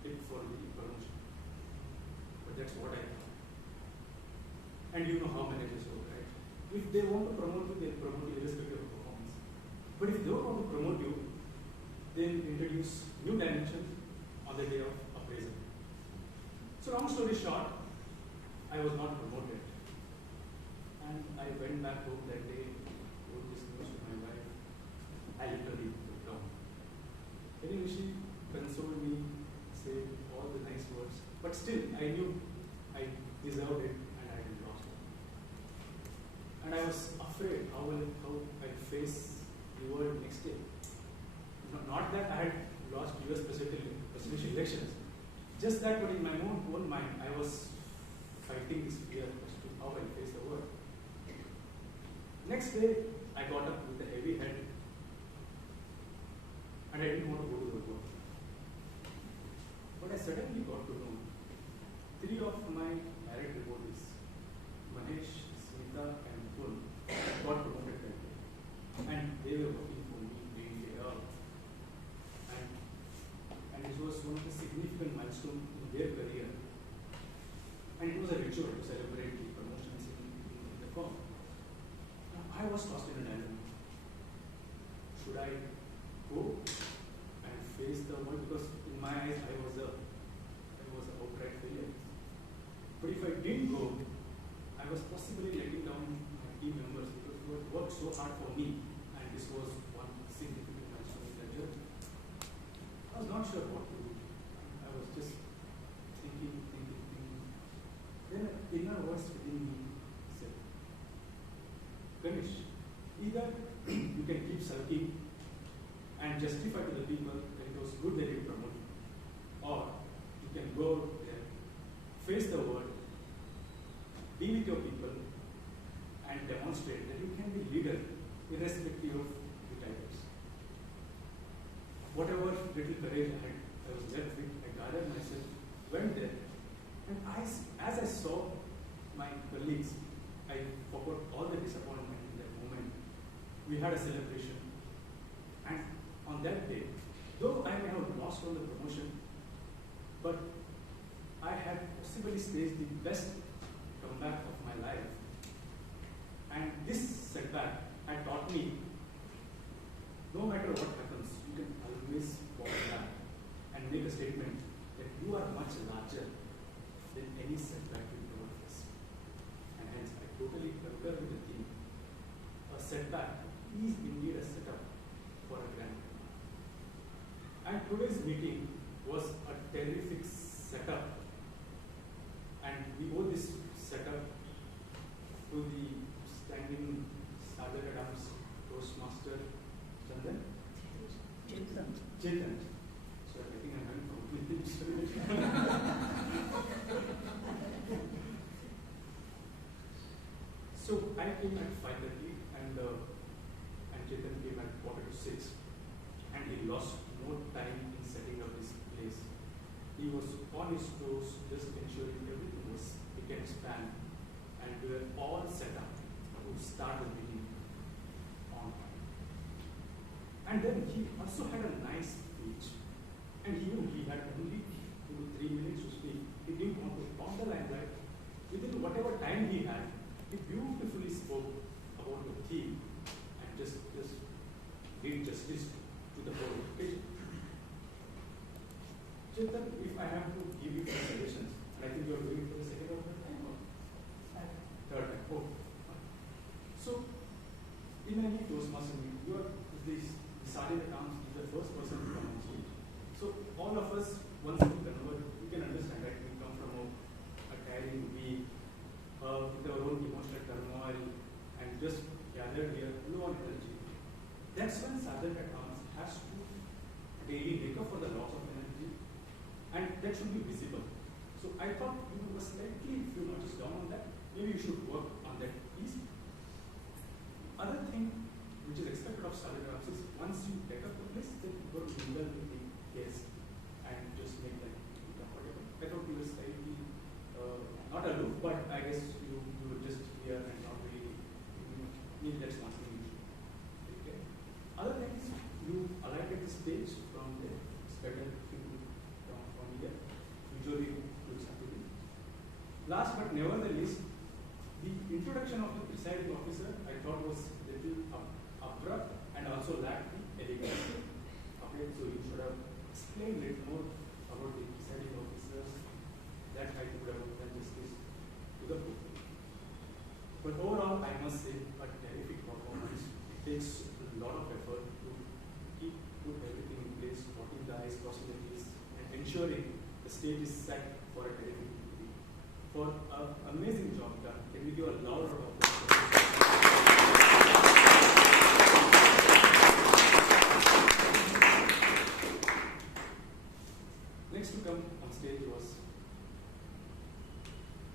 fit for the promotion. But that's what I thought. And you know how managers work, right? If they want to promote you, they'll promote you irrespective of performance. But if they don't want to promote you, they'll introduce new dimensions on the day of appraisal. So long story short, I was not promoted. And I went back home that day, told this news to my wife. I literally broke down. Anyway, she consoled me, said all the nice words. But still, I knew I deserved it and I had lost it. And I was afraid how I'd face the world next day. Not that I had lost US presidential elections, just that, but in my own mind, I was fighting this fear as to how I face the world. Next day, I got up with a heavy head, and I didn't want to go to the work. But I suddenly got to know 3 of my direct reportees, Mahesh, Smita, and Pul, got promoted that day. And they were working for me day in, day out. And it was one of the significant milestones in their career. And it was a ritual to celebrate the promotions in the firm. Now, I was tossed in a dilemma. Should I go and face the world? Because in my eyes, I was an outright failure. But if I didn't go, I was possibly letting down my team members because they had worked so hard for me, and this was one significant milestone in their journey. I was not sure what to do. I was just thinking. Then an inner voice within me said, Ganesh, either you can keep sulking and justify to the people that it was good that you promoted you, or you can go there, face the world, be with your people, and demonstrate that you can be leader irrespective of the titles. Whatever little courage I was left with, I gathered myself, went there, and as I saw my colleagues, I forgot all the disappointment in that moment. We had a celebration, and on that day, Though I may have lost on the promotion, but I had possibly staged the best comeback of my life. And this setback had taught me, no matter what happens, you can always walk back and make a statement that you are much larger than any setback you ever face. And hence, I totally concur with the theme. A setback is indeed a setup for a grand comeback. And today's meeting was a terrific setup. And we owe this setup to the standing Sergeant at Arms Toastmaster Chandan. Chetan. So I think I'm having compliments. So I came at 5:30 and Chetan came at 5:45, and he lost no time in setting up this place. He was on his toes, just ensuring everything was pick and span, and we were all set up to start the meeting on time. And then he also had a nice speech, and he knew he had only 2 to 3 minutes to speak. He didn't want to talk the limelight. Within whatever time he had, he beautifully spoke about the theme and just did justice to the whole occasion. Chetan, if I have to give you some suggestions, and I think you are doing it for the second or third time or third time. Oh. So, in any Toastmaster meeting, you are the Sergeant at Arms is the first person to come on stage. So, all of us, once we convert, you can understand, right? We come from a tiring week, with our own emotional turmoil, and just gathered here, low on energy. That's when Sergeant at Arms has to daily make up for the loss of energy, and that should be visible. So I thought you were slightly few notches down on that. Maybe you should work on that piece. Other thing which is expected of Sergeant at Arms is once you take up the place, then you go to mingle with the guests and just make them comfortable. I thought you were slightly not aloof, but I guess you were just here and not really need that something. Okay. Other things, you alighted the stage from there. It's better if you come from here. Usually looks happy. Last but never the least, the introduction of the presiding officer I thought was a little abrupt and also lacked the elegance. Okay, so you should have explained a little more about the presiding officers. That I would have done justice to the book. But overall, I must say, a terrific performance. It takes a lot of effort to put everything in place, dotting the I's, crossing the T's, and ensuring the stage is set for a terrific meeting. For an amazing job done, can we give a loud round of applause? Next to come on stage was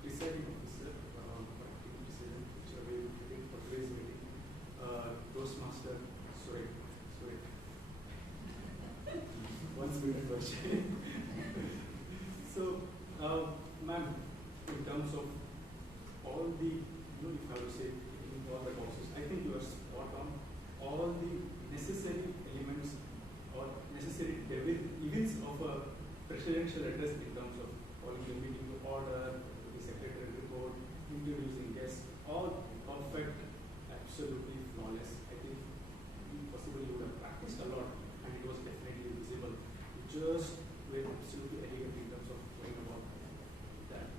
presiding officer, which are very fitting for today's meeting, Toastmaster Suresh. One minute question. So, ma'am, in terms of all the, if I would say, all the boxes, I think you are spot on. All the necessary elements or necessary events of a presidential address in terms of calling the meeting to order, the secretary report, introducing guests, all perfect, absolutely flawless. I think possibly you would have practiced a lot and it was definitely visible. Just were absolutely elegant in terms of going about that.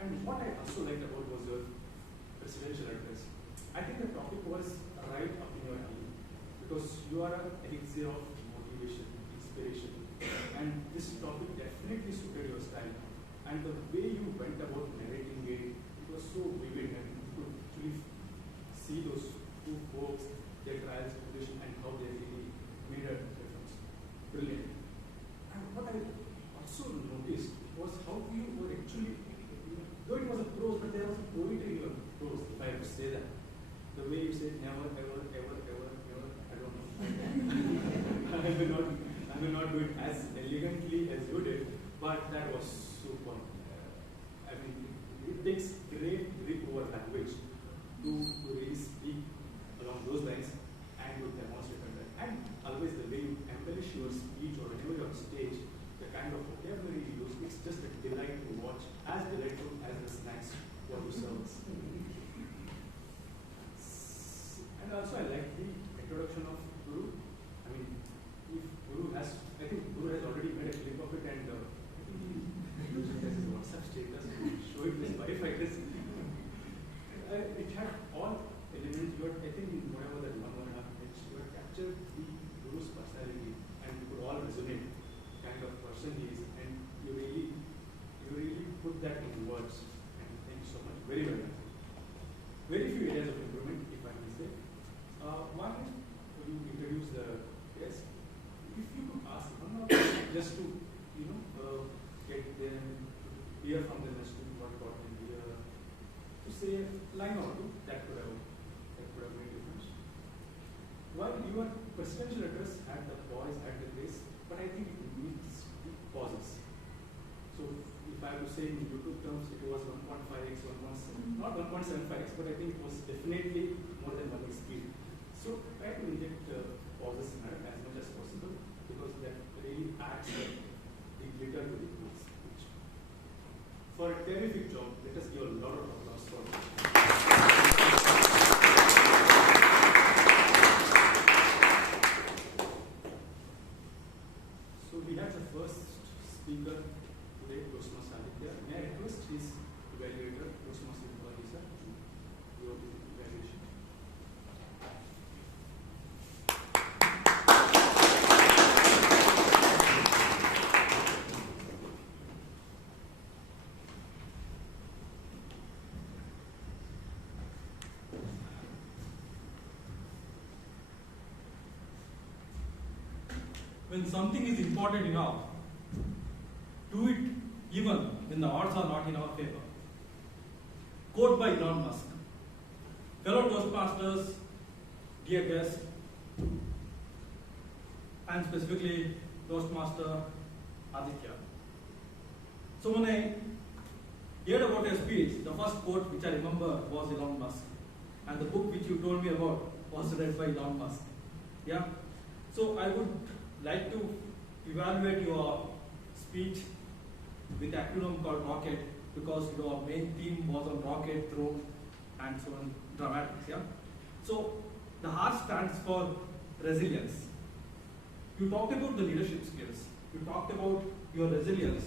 And what I also liked about was your presidential address. I think the topic was right up in your alley because you are an elixir of motivation, inspiration, and this topic definitely suited your style. And the way you went about narrating it was so vivid, and you could actually see those two folks, their trials, tribulation, and how they really made a difference. Brilliant. And what I also noticed was how you were actually, though it was a prose, but there was a poetry in your prose, if I would say that. The way you said never, ever, ever, ever, never, I don't know. I may not do it as elegantly as you did, but that was super. I mean, it takes great grip over language to really speak along those lines and to demonstrate that. And always the way you embellish your just to get them hear from them as to what got them here, to say a line or two that could have made a difference. While your presidential address had the poise, had the grace, but I think it needs pauses. So if I have to say in YouTube terms, it was 1.5x, 1.7, not 1.75x, but I think it was definitely more than 1x speed. So try to inject pauses in it as much as possible, because that really adds the glitter to the speech. For a terrific job, let us give a lot of applause for it. So we have the first speaker today, Toastmaster Aditya. May I request his evaluator, Toastmaster Lisa, to go to evaluation. When something is important enough, do it even when the odds are not in our favor. Quote by Elon Musk. Fellow Toastmasters, dear guests, and specifically Toastmaster Aditya. So when I heard about your speech, the first quote which I remember was Elon Musk. And the book which you told me about was read by Elon Musk. Yeah? So I would like to evaluate your speech with acronym called ROCKET, because your main theme was on rocket, throne, and so on, dramatics. Yeah. So the R stands for resilience. You talked about the leadership skills. You talked about your resilience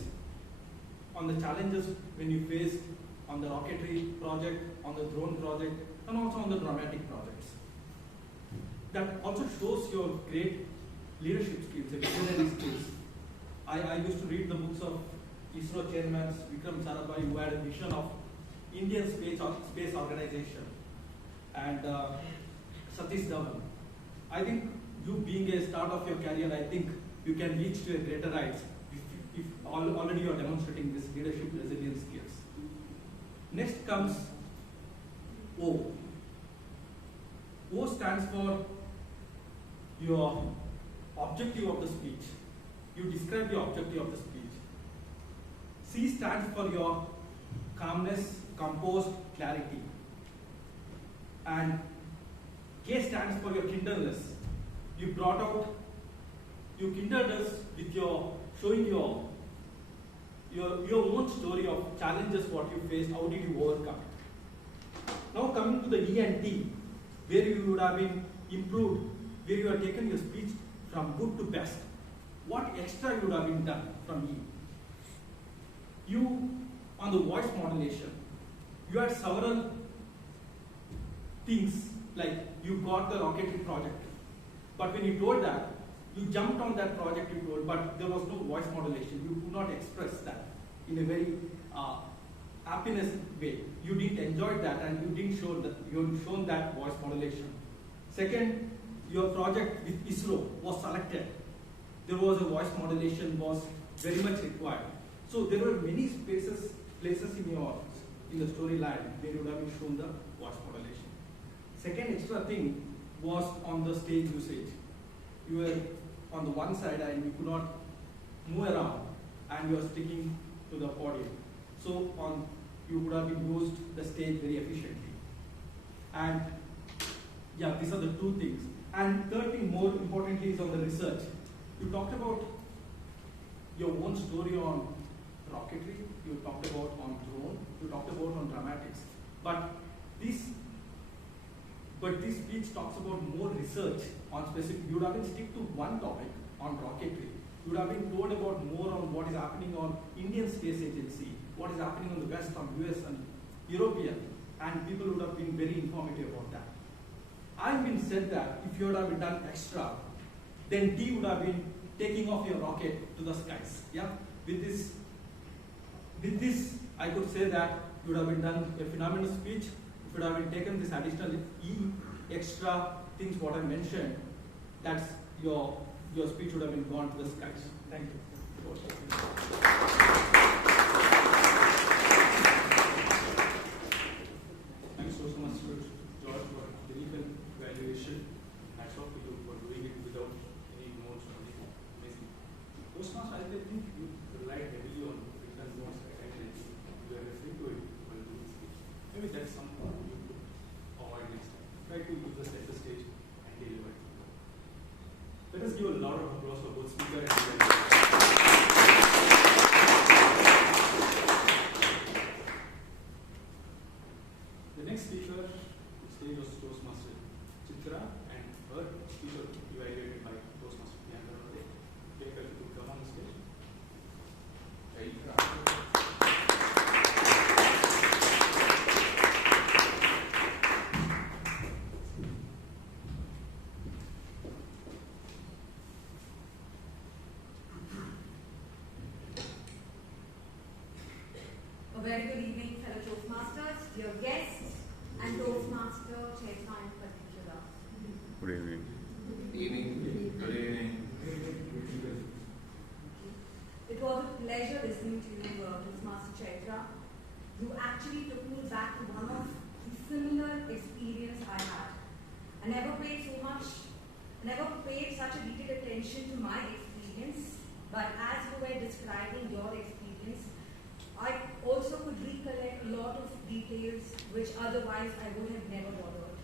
on the challenges when you faced on the rocketry project, on the drone project, and also on the dramatic projects. That also shows your great leadership skills, visionary skills. I used to read the books of ISRO chairman Vikram Sarabhai, who had a vision of Indian space organization, and Satish Dhawan. I think you being a start of your career, I think you can reach to a greater heights if already you are demonstrating this leadership resilience skills. Next comes O. O stands for your objective of the speech. You describe the objective of the speech. C stands for your calmness, composed, clarity. And K stands for your kindledness. You kindled us with showing your own story of challenges, what you faced, how did you overcome it. Now coming to the E and T, where you would have been improved, where you have taken your speech from good to best. What extra you would have been done from E? You, on the voice modulation, you had several things, like you got the rocketry project. But when you told that, you jumped on that project you told, but there was no voice modulation. You could not express that in a very happiness way. You didn't enjoy that, and you didn't show that, you had shown that voice modulation. Second, your project with ISRO was selected. There was a voice modulation was very much required. So there were many places in the storyline where you would have been shown the voice modulation. Second extra thing was on the stage usage. You were on the one side and you could not move around, and you are sticking to the podium. So you would have been used the stage very efficiently. And yeah, these are the two things. And third thing, more importantly, is on the research. You talked about your own story on rocketry, you talked about on drone, you talked about on dramatics. But this speech talks about more research on specific. You would have been stick to one topic on rocketry. You would have been told about more on what is happening on Indian Space Agency, what is happening on the West, on US and European, and people would have been very informative about that. I've been said that if you would have been done extra, then D would have been taking off your rocket to the skies. Yeah, with this, I could say that you would have been done a phenomenal speech. If you would have been taken this additional E extra things what I mentioned, that's your your speech would have been gone to the skies. Thank you. Thanks so much, George, for the evaluation. Hats off to you for doing it without any notes or anything. Amazing. Toastmaster, I think you relied heavily on written notes and you are referring to it while doing speech. Maybe that's something you could avoid next time. Try to use the center stage and deliver it. Let us give a lot of applause for both speaker and evaluator. The next speaker stage was Toastmaster Chitra, and her speech was evaluated by Toastmaster Priyanka. Priyanka, you could come on the stage. A very good evening, fellow Toastmasters, dear guests, and Toastmaster Chaitra in particular. Good evening. Good evening. It was a pleasure listening to you, Toastmaster Chaitra. You actually took me back to one of the similar experience I had. I never paid such a detailed attention to my experience, but as you were describing your experience, I also could recollect a lot of details which otherwise I would have never bothered.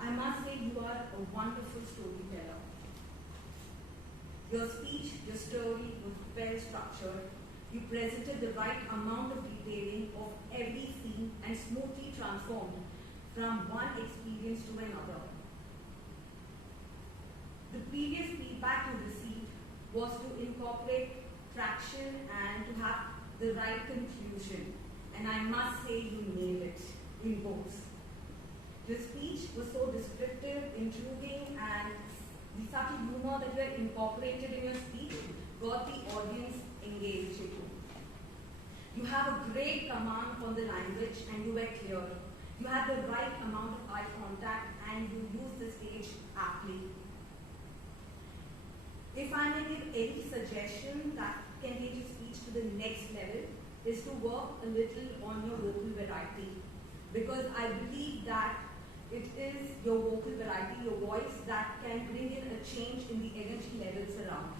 I must say you are a wonderful storyteller. Your speech, your story was well structured. You presented the right amount of detailing of every scene and smoothly transformed from one experience to another. The previous feedback you received was to incorporate traction and to have the right conclusion, and I must say you nailed it in both. The speech was so descriptive, intriguing, and the subtle humor that you had incorporated in your speech got the audience engaged. You have a great command on the language and you were clear. You had the right amount of eye contact and you used the stage aptly. If I may give any suggestion that can take your speech to the next level, is to work a little on your vocal variety. Because I believe that it is your vocal variety, your voice, that can bring in a change in the energy levels around.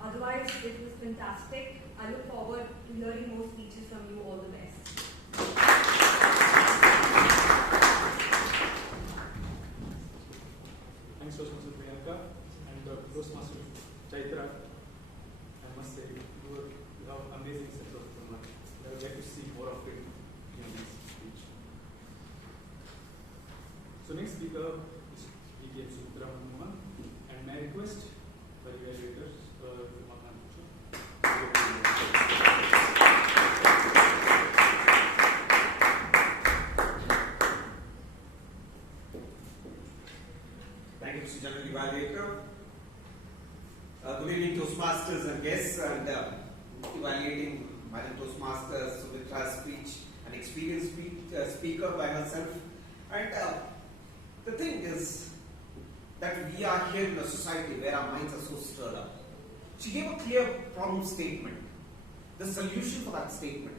Otherwise, it was fantastic. I look forward to hearing more speeches from you. All the best. Thanks so much, Priyanka. And Toastmaster Chaitra, I must say, you have amazing sense of humor. I would like to see more of it in this speech. So next speaker is E.K. Subramanian, and my request for evaluators, Thank you, Mr. General Evaluator. Good evening, Toastmasters and guests, and evaluating Madam Toastmaster Sumitra's speech, an experienced speaker by herself. And the thing is that we are here in a society where our minds are so stirred up. She gave a clear problem statement, the solution for that statement,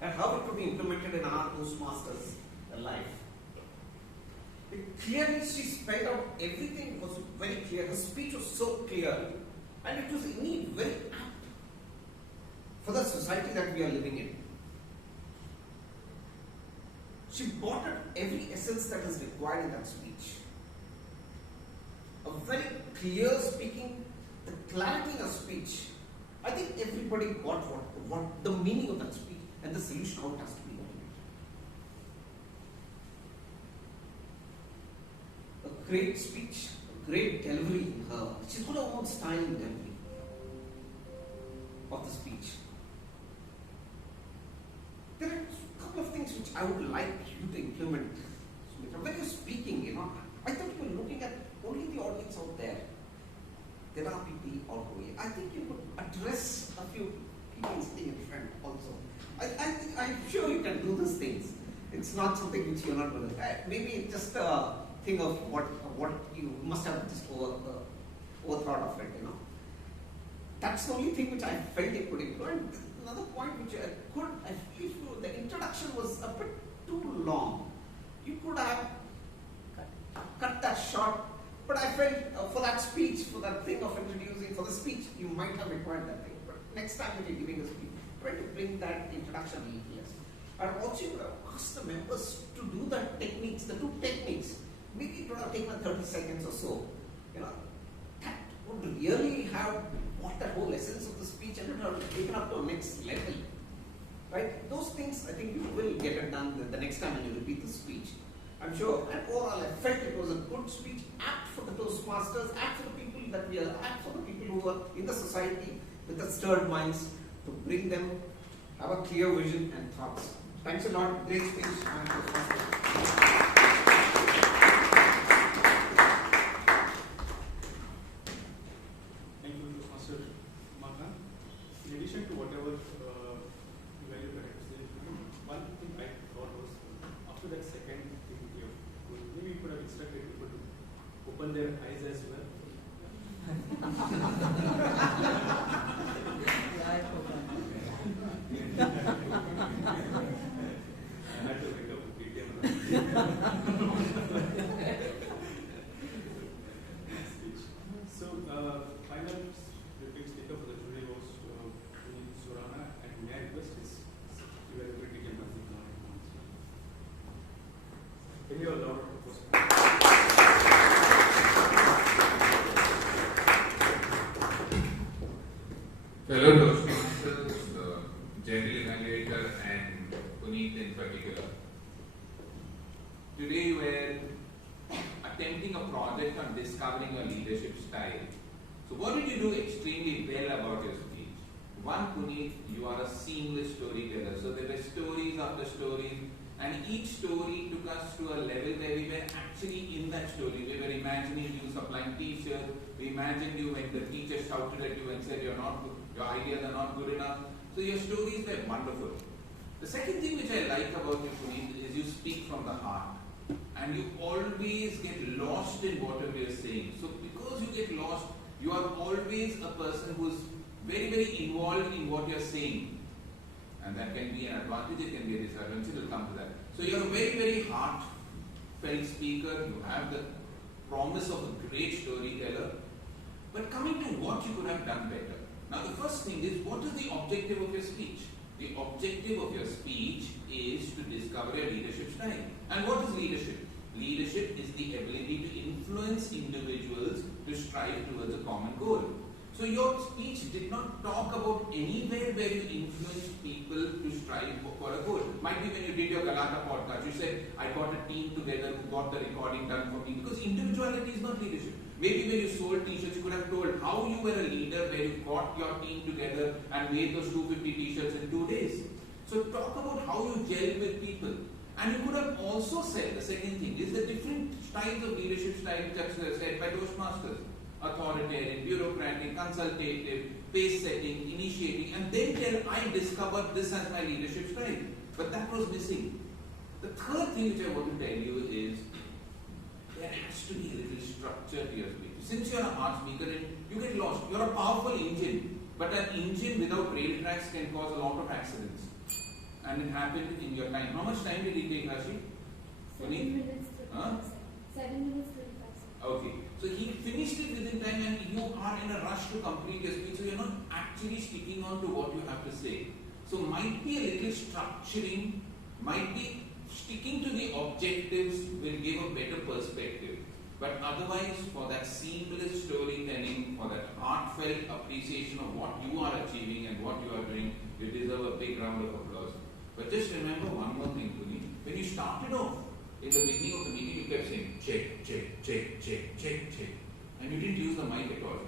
and how it could be implemented in our Toastmasters' life. Clearly, she spelled out everything was very clear. Her speech was so clear, and it was indeed very apt for the society that we are living in. She brought out every essence that is required in that speech. A very clear speaking, the clarity in her speech. I think everybody got what the meaning of that speech and the solution how it has to be implemented. A great speech, a great delivery in her. She's got her own style in delivery of the speech. There are a couple of things which I would like you to implement. When you're speaking, I thought you were looking at only the audience out there. There are people all going. I think you could address a few people sitting in front also. I'm sure you can do these things. It's not something which you're not going to. Maybe just think of what what you must have just overthought of it, That's the only thing which I felt it could improve. And another point which I feel the introduction was a bit too long. You could have cut that short, but I felt for that speech, for that thing of introducing, for the speech, you might have required that thing. But next time when you're giving a speech, try to bring that introduction a little less. And also you would have asked the members to do the techniques, the two techniques. Maybe it would have taken 30 seconds or so. That would really have brought the whole essence of the speech and it would have taken up to a next level. Right? Those things I think you will get it done the next time when you repeat the speech. I'm sure. And overall I felt it was a good speech, apt for the Toastmasters, apt for the people that we are, apt for the people who are in the society with the stirred minds to bring them, have a clear vision and thoughts. Thanks a lot. Great speech. Thank you, Toastmaster Markan. In addition to whatever Evaluator had to say, one thing I thought was after that second PPT of maybe you could have instructed people to open their eyes as well. I had to make up a PTM. So, final repeat speaker for the jury was Surana, and may I request his Evaluator can answer the points. Can you allow her to post? Fellow Toastmasters, General Evaluator and Puneet in particular. Today we're attempting a project on discovering your leadership style. So what did you do extremely well about your speech? One, Puneet, you are a seamless storyteller. So there were stories after stories, and each story took us to a level where we were actually in that story. We were imagining you supplying t-shirts. We imagined you when the teacher shouted at you and said your ideas are not good enough. So your stories were wonderful. The second thing which I like about you, Puneet, is you speak from the heart. And you always get lost in whatever you're saying. So because you get lost, you are always a person who's very, very involved in what you're saying. And that can be an advantage, it can be a disadvantage, we'll come to that. So you're a very, very heartfelt speaker, you have the promise of a great storyteller. But coming to what you could have done better. Now the first thing is, what is the objective of your speech? The objective of your speech is to discover your leadership style. And what is leadership? Leadership is the ability to influence individuals to strive towards a common goal. So your speech did not talk about anywhere where you influenced people to strive for a goal. Might be when you did your Galata podcast, you said, I got a team together who got the recording done for me. Because individuality is not leadership. Maybe when you sold t-shirts, you could have told how you were a leader where you got your team together and made those 250 t-shirts in 2 days. So talk about how you gel with people. And you could have also said, the second thing is the different styles of leadership styles that are said by Toastmasters. Authoritarian, bureaucratic, consultative, pace setting, initiating, and then tell, I discovered this as my leadership style. But that was missing. The third thing which I want to tell you is, there has to be a little structure to your speech. Since you are a hard speaker, you get lost. You are a powerful engine, but an engine without rail tracks can cause a lot of accidents. And it happened in your time. How much time did it take, Rashi? 7 minutes 35 seconds. 7 minutes 35 seconds. Okay. So he finished it within time and you are in a rush to complete your speech. So you're not actually sticking on to what you have to say. So might be a little structuring, might be sticking to the objectives will give a better perspective. But otherwise, for that seamless storytelling, for that heartfelt appreciation of what you are achieving and what you are doing, you deserve a big round of applause. But just remember one more thing, Puneet. When you started off, in the beginning of the meeting, you kept saying, check, check, check, check, check, check. And you didn't use the mic at all.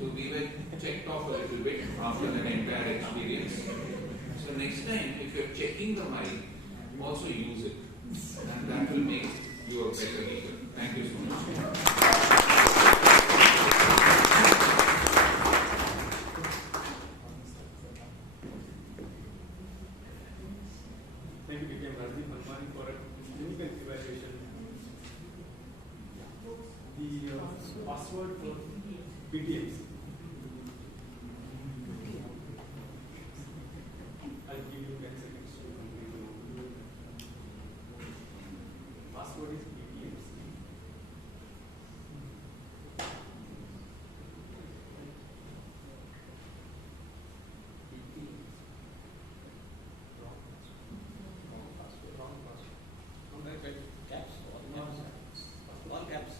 So we were checked off a little bit after that entire experience. So next time, if you're checking the mic, also use it. And that will make you a better leader. Thank you so much. Thank you, BKM Rajiv Almani, for a clinical evaluation. word for BTMs. I'll give you 10 seconds to complete the note. Password is BTMs. All caps.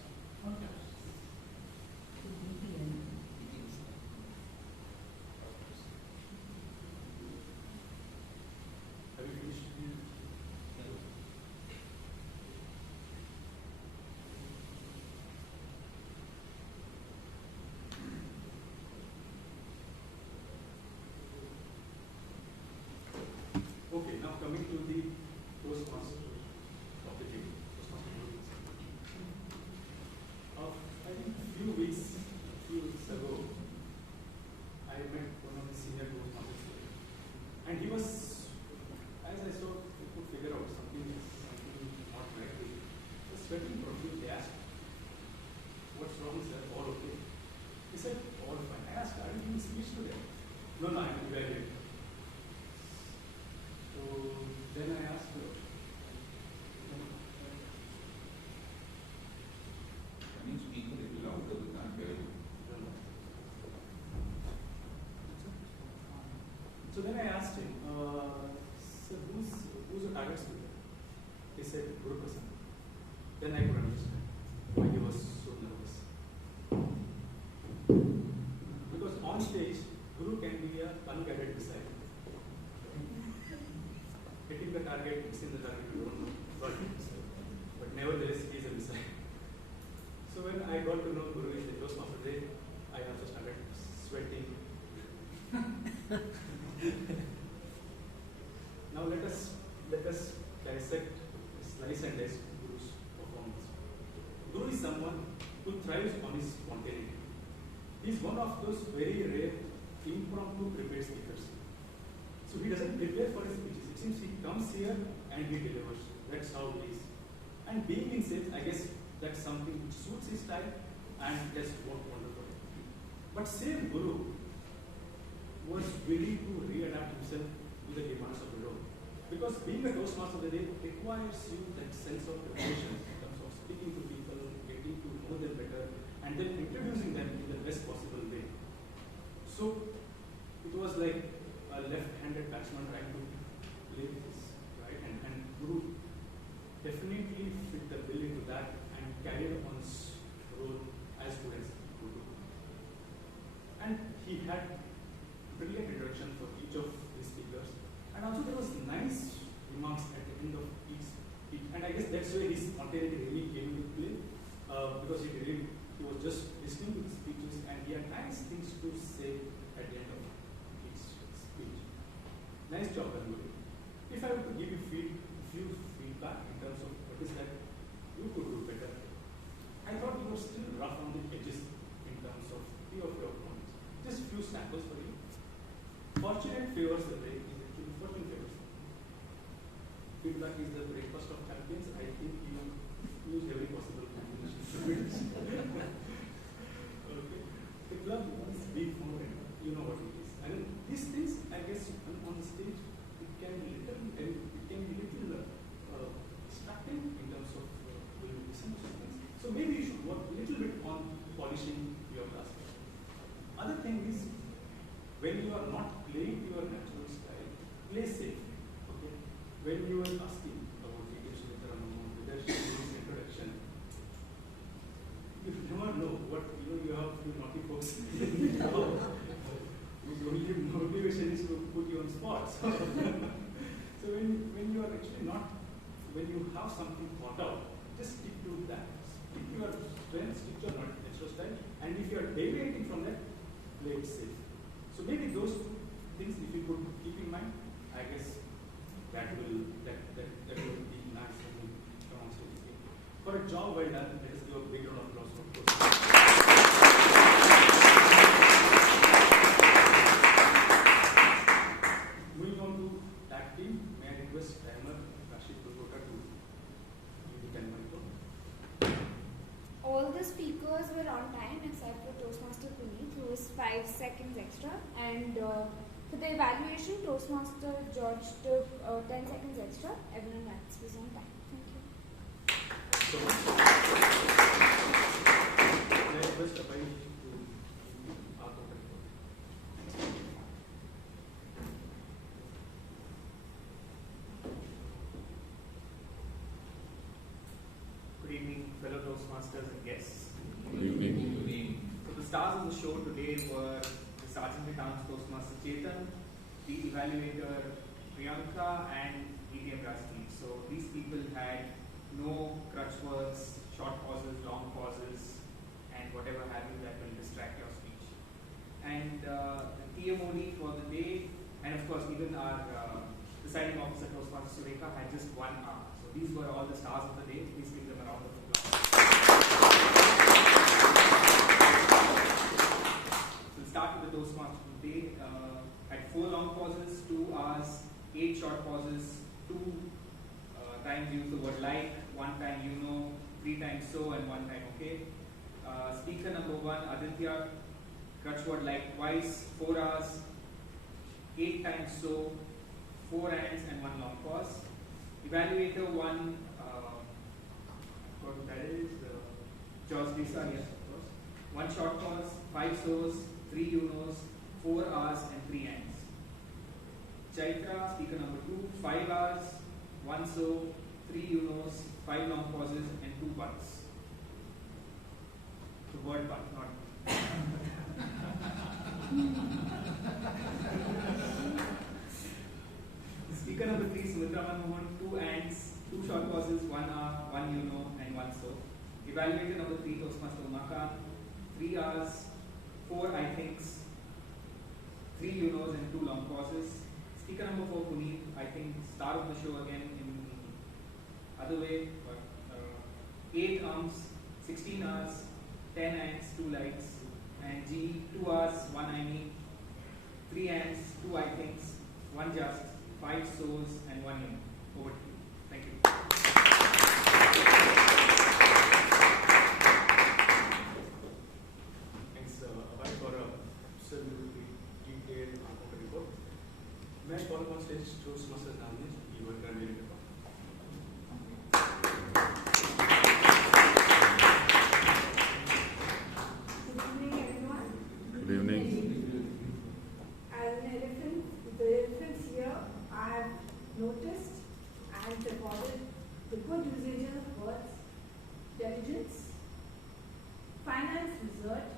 Have you finished? Okay, now coming to the Toastmaster of the day. Toastmaster meetings. I think a few weeks ago, I met one of the senior Toastmasters, and he was, as I saw, he could figure out something not right. He was sweating profusely. I asked, "What's wrong, sir? All okay?" He said, "All fine." I asked, "Are you giving speech today?" "No, no, I'm evaluating." So then I asked her, Can you speak a little louder? We can't hear you. So then I asked him, "Sir, who's your target speaker?" He said, "Guru Prasad." Then I could understand why he was so nervous. Because on stage, Guru can be a unguided disciple. Hitting the target, missing the target, you don't know. But nevertheless, he is a disciple. So when I got to know Guru is the Toastmaster day, I also started sweating. Now let us dissect, slice and dice Guru's performance. Guru is someone who thrives on his spontaneity. He is one of those very rare impromptu prepared speakers. So he doesn't prepare for his speeches. It seems he comes here and he delivers. That's how he is. And being in sales, I guess that's something which suits his style and that's worked wonderful. But same Guru was willing to readapt himself to the demands of the role. Because being a Toastmaster of the day requires you that sense of preparation in terms of speaking to people, getting to know them better, and then introducing them in the best possible way. So it was like a left-handed batsman trying to play with his right hand, and Guru definitely fit the bill into that and carried on his role as good as he could do. And he had brilliant introduction for each of the speakers, and also there was nice remarks at the end of each speech. And I guess that's where his spontaneity really came into play, because he was just listening to the speeches and he had nice things to say at the end of each speech. Nice job, Bangalore. If I were to give you few feedback in terms of what is that you could do better, I thought you were still rough on the edges in terms of few of your points. Just few samples for you. Fortunate favors the day is actually fortune favors. Feedback is the breakfast of champions. I think you use every possible combination. Okay. The club is big founded. You know what it is. And these things, I guess, on the stage, it can be little distracting in terms of when you listen to things. So maybe you should work a little bit on polishing your class. Other thing is, when you are not playing your natural style, play safe. Okay? When you are asking about whether she needs introduction, you never know what you have few naughty folks whose only motivation is to put you on spots. So when you are actually not, when you have something thought out, just stick to that. Stick to your strength, stick to your natural style, and if you are deviating from that, play it safe. So maybe those two things, if you could keep in mind, I guess that will be nice when we come on stage. For a job well done, let us give a big round of applause for Moving on to tag team, may I request timer Rashid Kulgota to give the timer. All the speakers were on time except extra, and for the evaluation, Toastmaster George took 10 seconds extra. Everyone else was on time. Thank you. So, may I request Abhay to our company. Good evening, fellow Toastmasters and guests. Good evening. So the stars of the show today were the Sergeant at Arms Toastmaster Chetan, the Evaluator Priyanka, and EDM Rusty. So these people had no crutch words, short pauses, long pauses, and whatever have you that will distract your speech. And the TMOD for the day, and of course even our deciding officer Toastmaster Sureka had just 1 hour. So these were all the stars of the day. Please give them a round of applause. So we'll start with the Toastmaster of the day. Had 4 long pauses, 2 hours, 8 short pauses, 2 times use the word like, 1 time you know, 3 times so, and 1 time okay. Speaker number 1, Aditya, crutch word like twice, 4 hours, 8 times so, 4 ands, and 1 long pause. Evaluator 1, what that is, George Lisa, yes, of course. 1 short pause, 5 so's, 3 you knows, 4 hours, and 3 ands. Chaitra, speaker number 2, 5 hours, 1 so, 3 you knows, 5 long pauses, and 2 buts. The word but, not. Speaker number 3, Sumitra Manmohan, 2 ands, 2 short pauses, 1 hour, 1 you know, and 1 so. Evaluator number 3, Toastmaster Umakan, 3 hours, 4 I thinks, 3 you knows, and 2 long pauses. Speaker number 4, Puneet, I think star of the show again in the other way, but 8 arms, 16 hours, 10 ands, 2 lights, and G, 2 hours, 1 I need, 3 ands, 2 I thinks, 1 just, 5 so's, and 1 in. Over to you. Thank you. Thanks, Abhay, for a absolutely detailed report. May I call upon stage Toastmasters nominees? You were currently report. Good evening, everyone. Good evening. As an elephant, with the elephants here, I have noticed and recorded the good usage of words, diligence, finance result,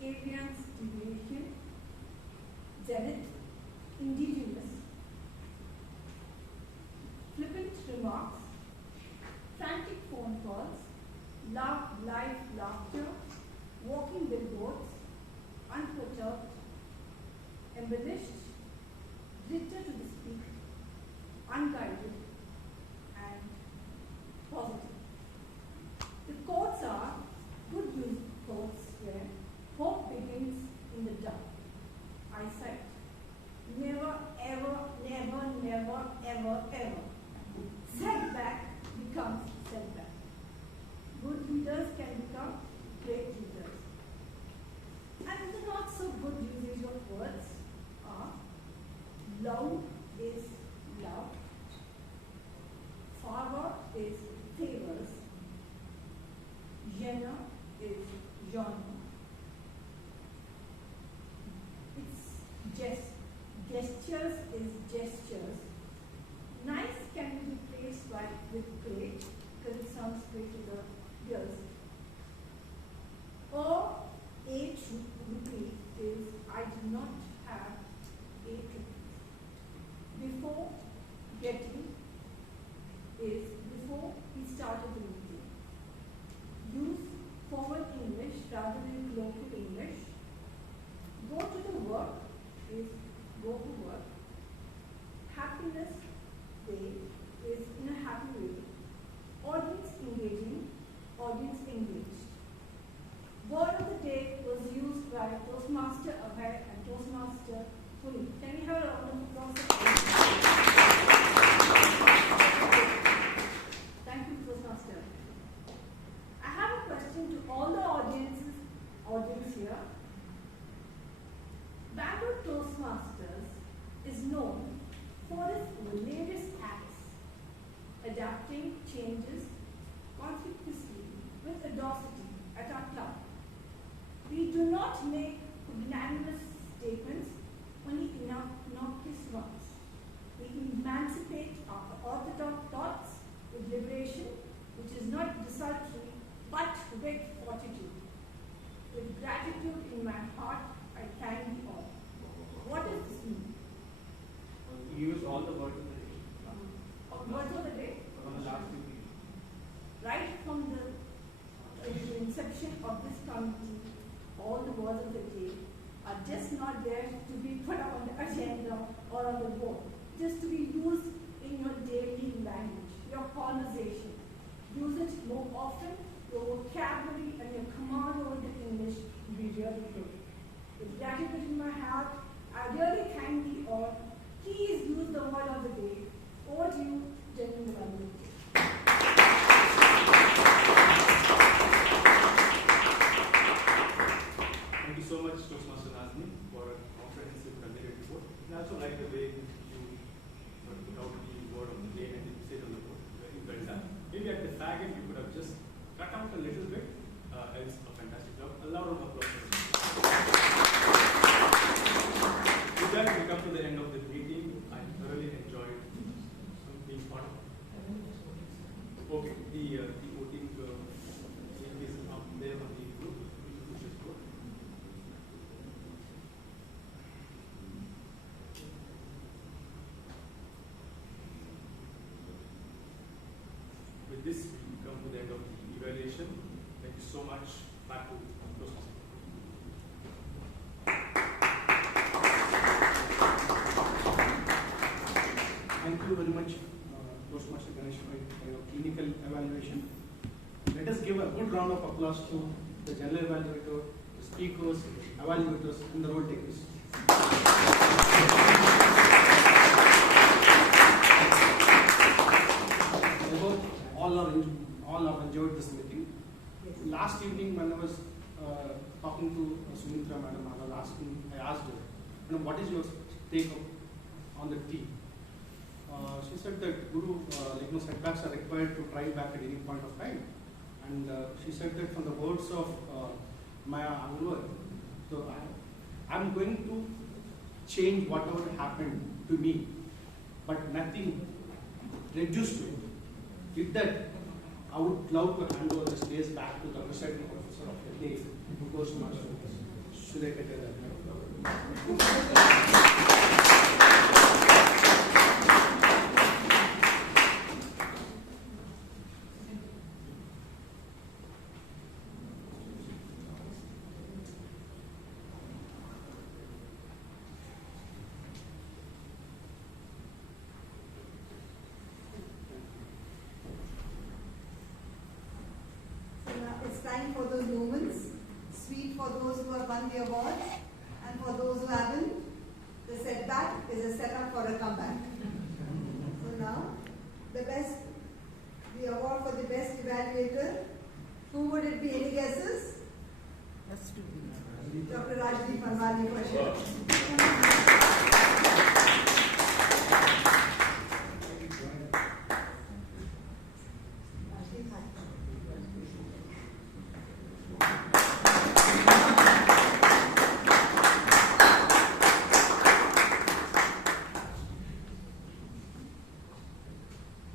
avian deviation, zenith, indigenous, flippant remarks, frantic phone calls, live laughter, walking billboards, unperturbed, embellished, glitter to the speak, unguided, and positive. The quotes are good use quotes where hope begins in the dark. Eyesight. Never, ever, never, never, ever, ever. Setback becomes setback. Good leaders can become great leaders. And the not so good usage of words are love is love, favor is favors, genre is genre. It's gestures is gestures. Nice can be replaced with great because it sounds great to the ears. Or a rupee is I do not have 8 rupees. Before getting is before we started the meeting. Use formal English rather than colloquial English. Go to the work is go to work. Happiness day is in a happy way. Audience engaging, audience engaged. Word of the day was used by Toastmaster Abhay and Toastmaster Puneet. Can we have a round of applause? Thank you, Toastmaster. I have a question to all the audience here. Toastmasters is known for its hilarious acts, adapting changes conspicuously with audacity at our club. We do not make magnanimous statements, only innocuous ones. We emancipate our orthodox thoughts with liberation, which is not desultory, but with fortitude. With gratitude in my heart, I thank you all. What does this mean? You use all the words of the day. Words of the day? From the last few days. Right from the inception of this committee, all the words of the day are just not there to be put up on the agenda or on the board, just to be used in your daily language, your conversation. Use it more often, your vocabulary and your command over the English will be really good. With gratitude in my heart, I really thank you all. Please use the word of the day. Over to you, General Evaluator. Thank you so much, Toastmaster Nazmi, for a comprehensive candidate report. And I also like the way you put out the word of the day and you said on the board. Very well done. Maybe at the fag end you could have just cut out a little bit. It's a fantastic job. A lot of applause. With that, we come to the end of the meeting. I thoroughly enjoyed being part of it. Okay, the voting is up there on the group. Which is good. With this, we come to the end of the evaluation. Thank you so much. Back to Toastmaster. Thank you very much, Toastmaster Ganesh, for your clinical evaluation. Let us give a good round of applause to the General Evaluator, the speakers, evaluators, and the role takers. I hope all have enjoyed this meeting. Last evening, when I was talking to Sumitra Madam, I asked her, what is your take on the tea? She said that Guru, setbacks are required to try back at any point of time. And she said that from the words of Maya Angular, so I'm going to change whatever happened to me, but nothing reduced to it. With that, I would love to hand over the stage back to the presiding officer of the day, Toastmaster. Should I get that? It's time for those moments, sweet for those who have won the awards, and for those who haven't, the setback is a setup for a comeback. So now, the award for the best evaluator, who would it be? Any guesses? That's to be. Dr. Rajdeep Manwani for sure.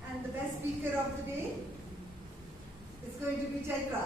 And the best speaker of the day is going to be Chaitra.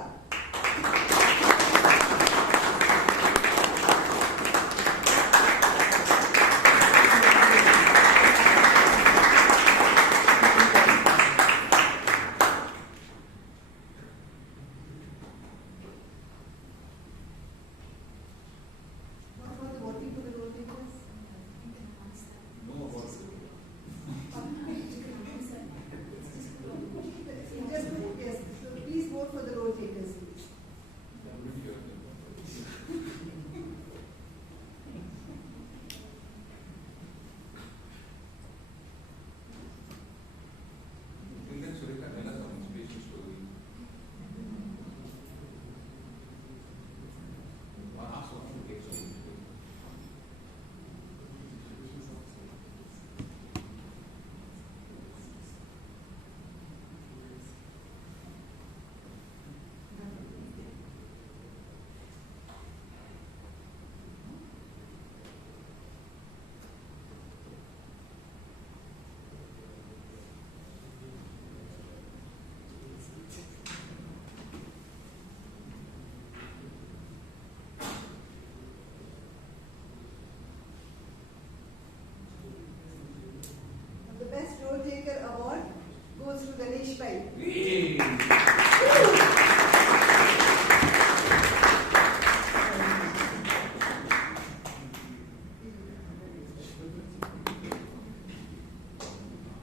Suresh Bhai.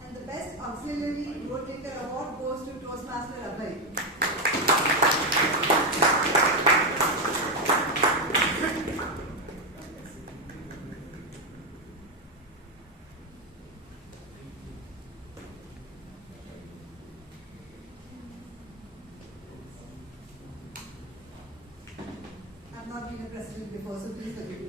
And the best auxiliary road taker award goes to Toastmaster Abhay. I've not been a president before, so please forgive me.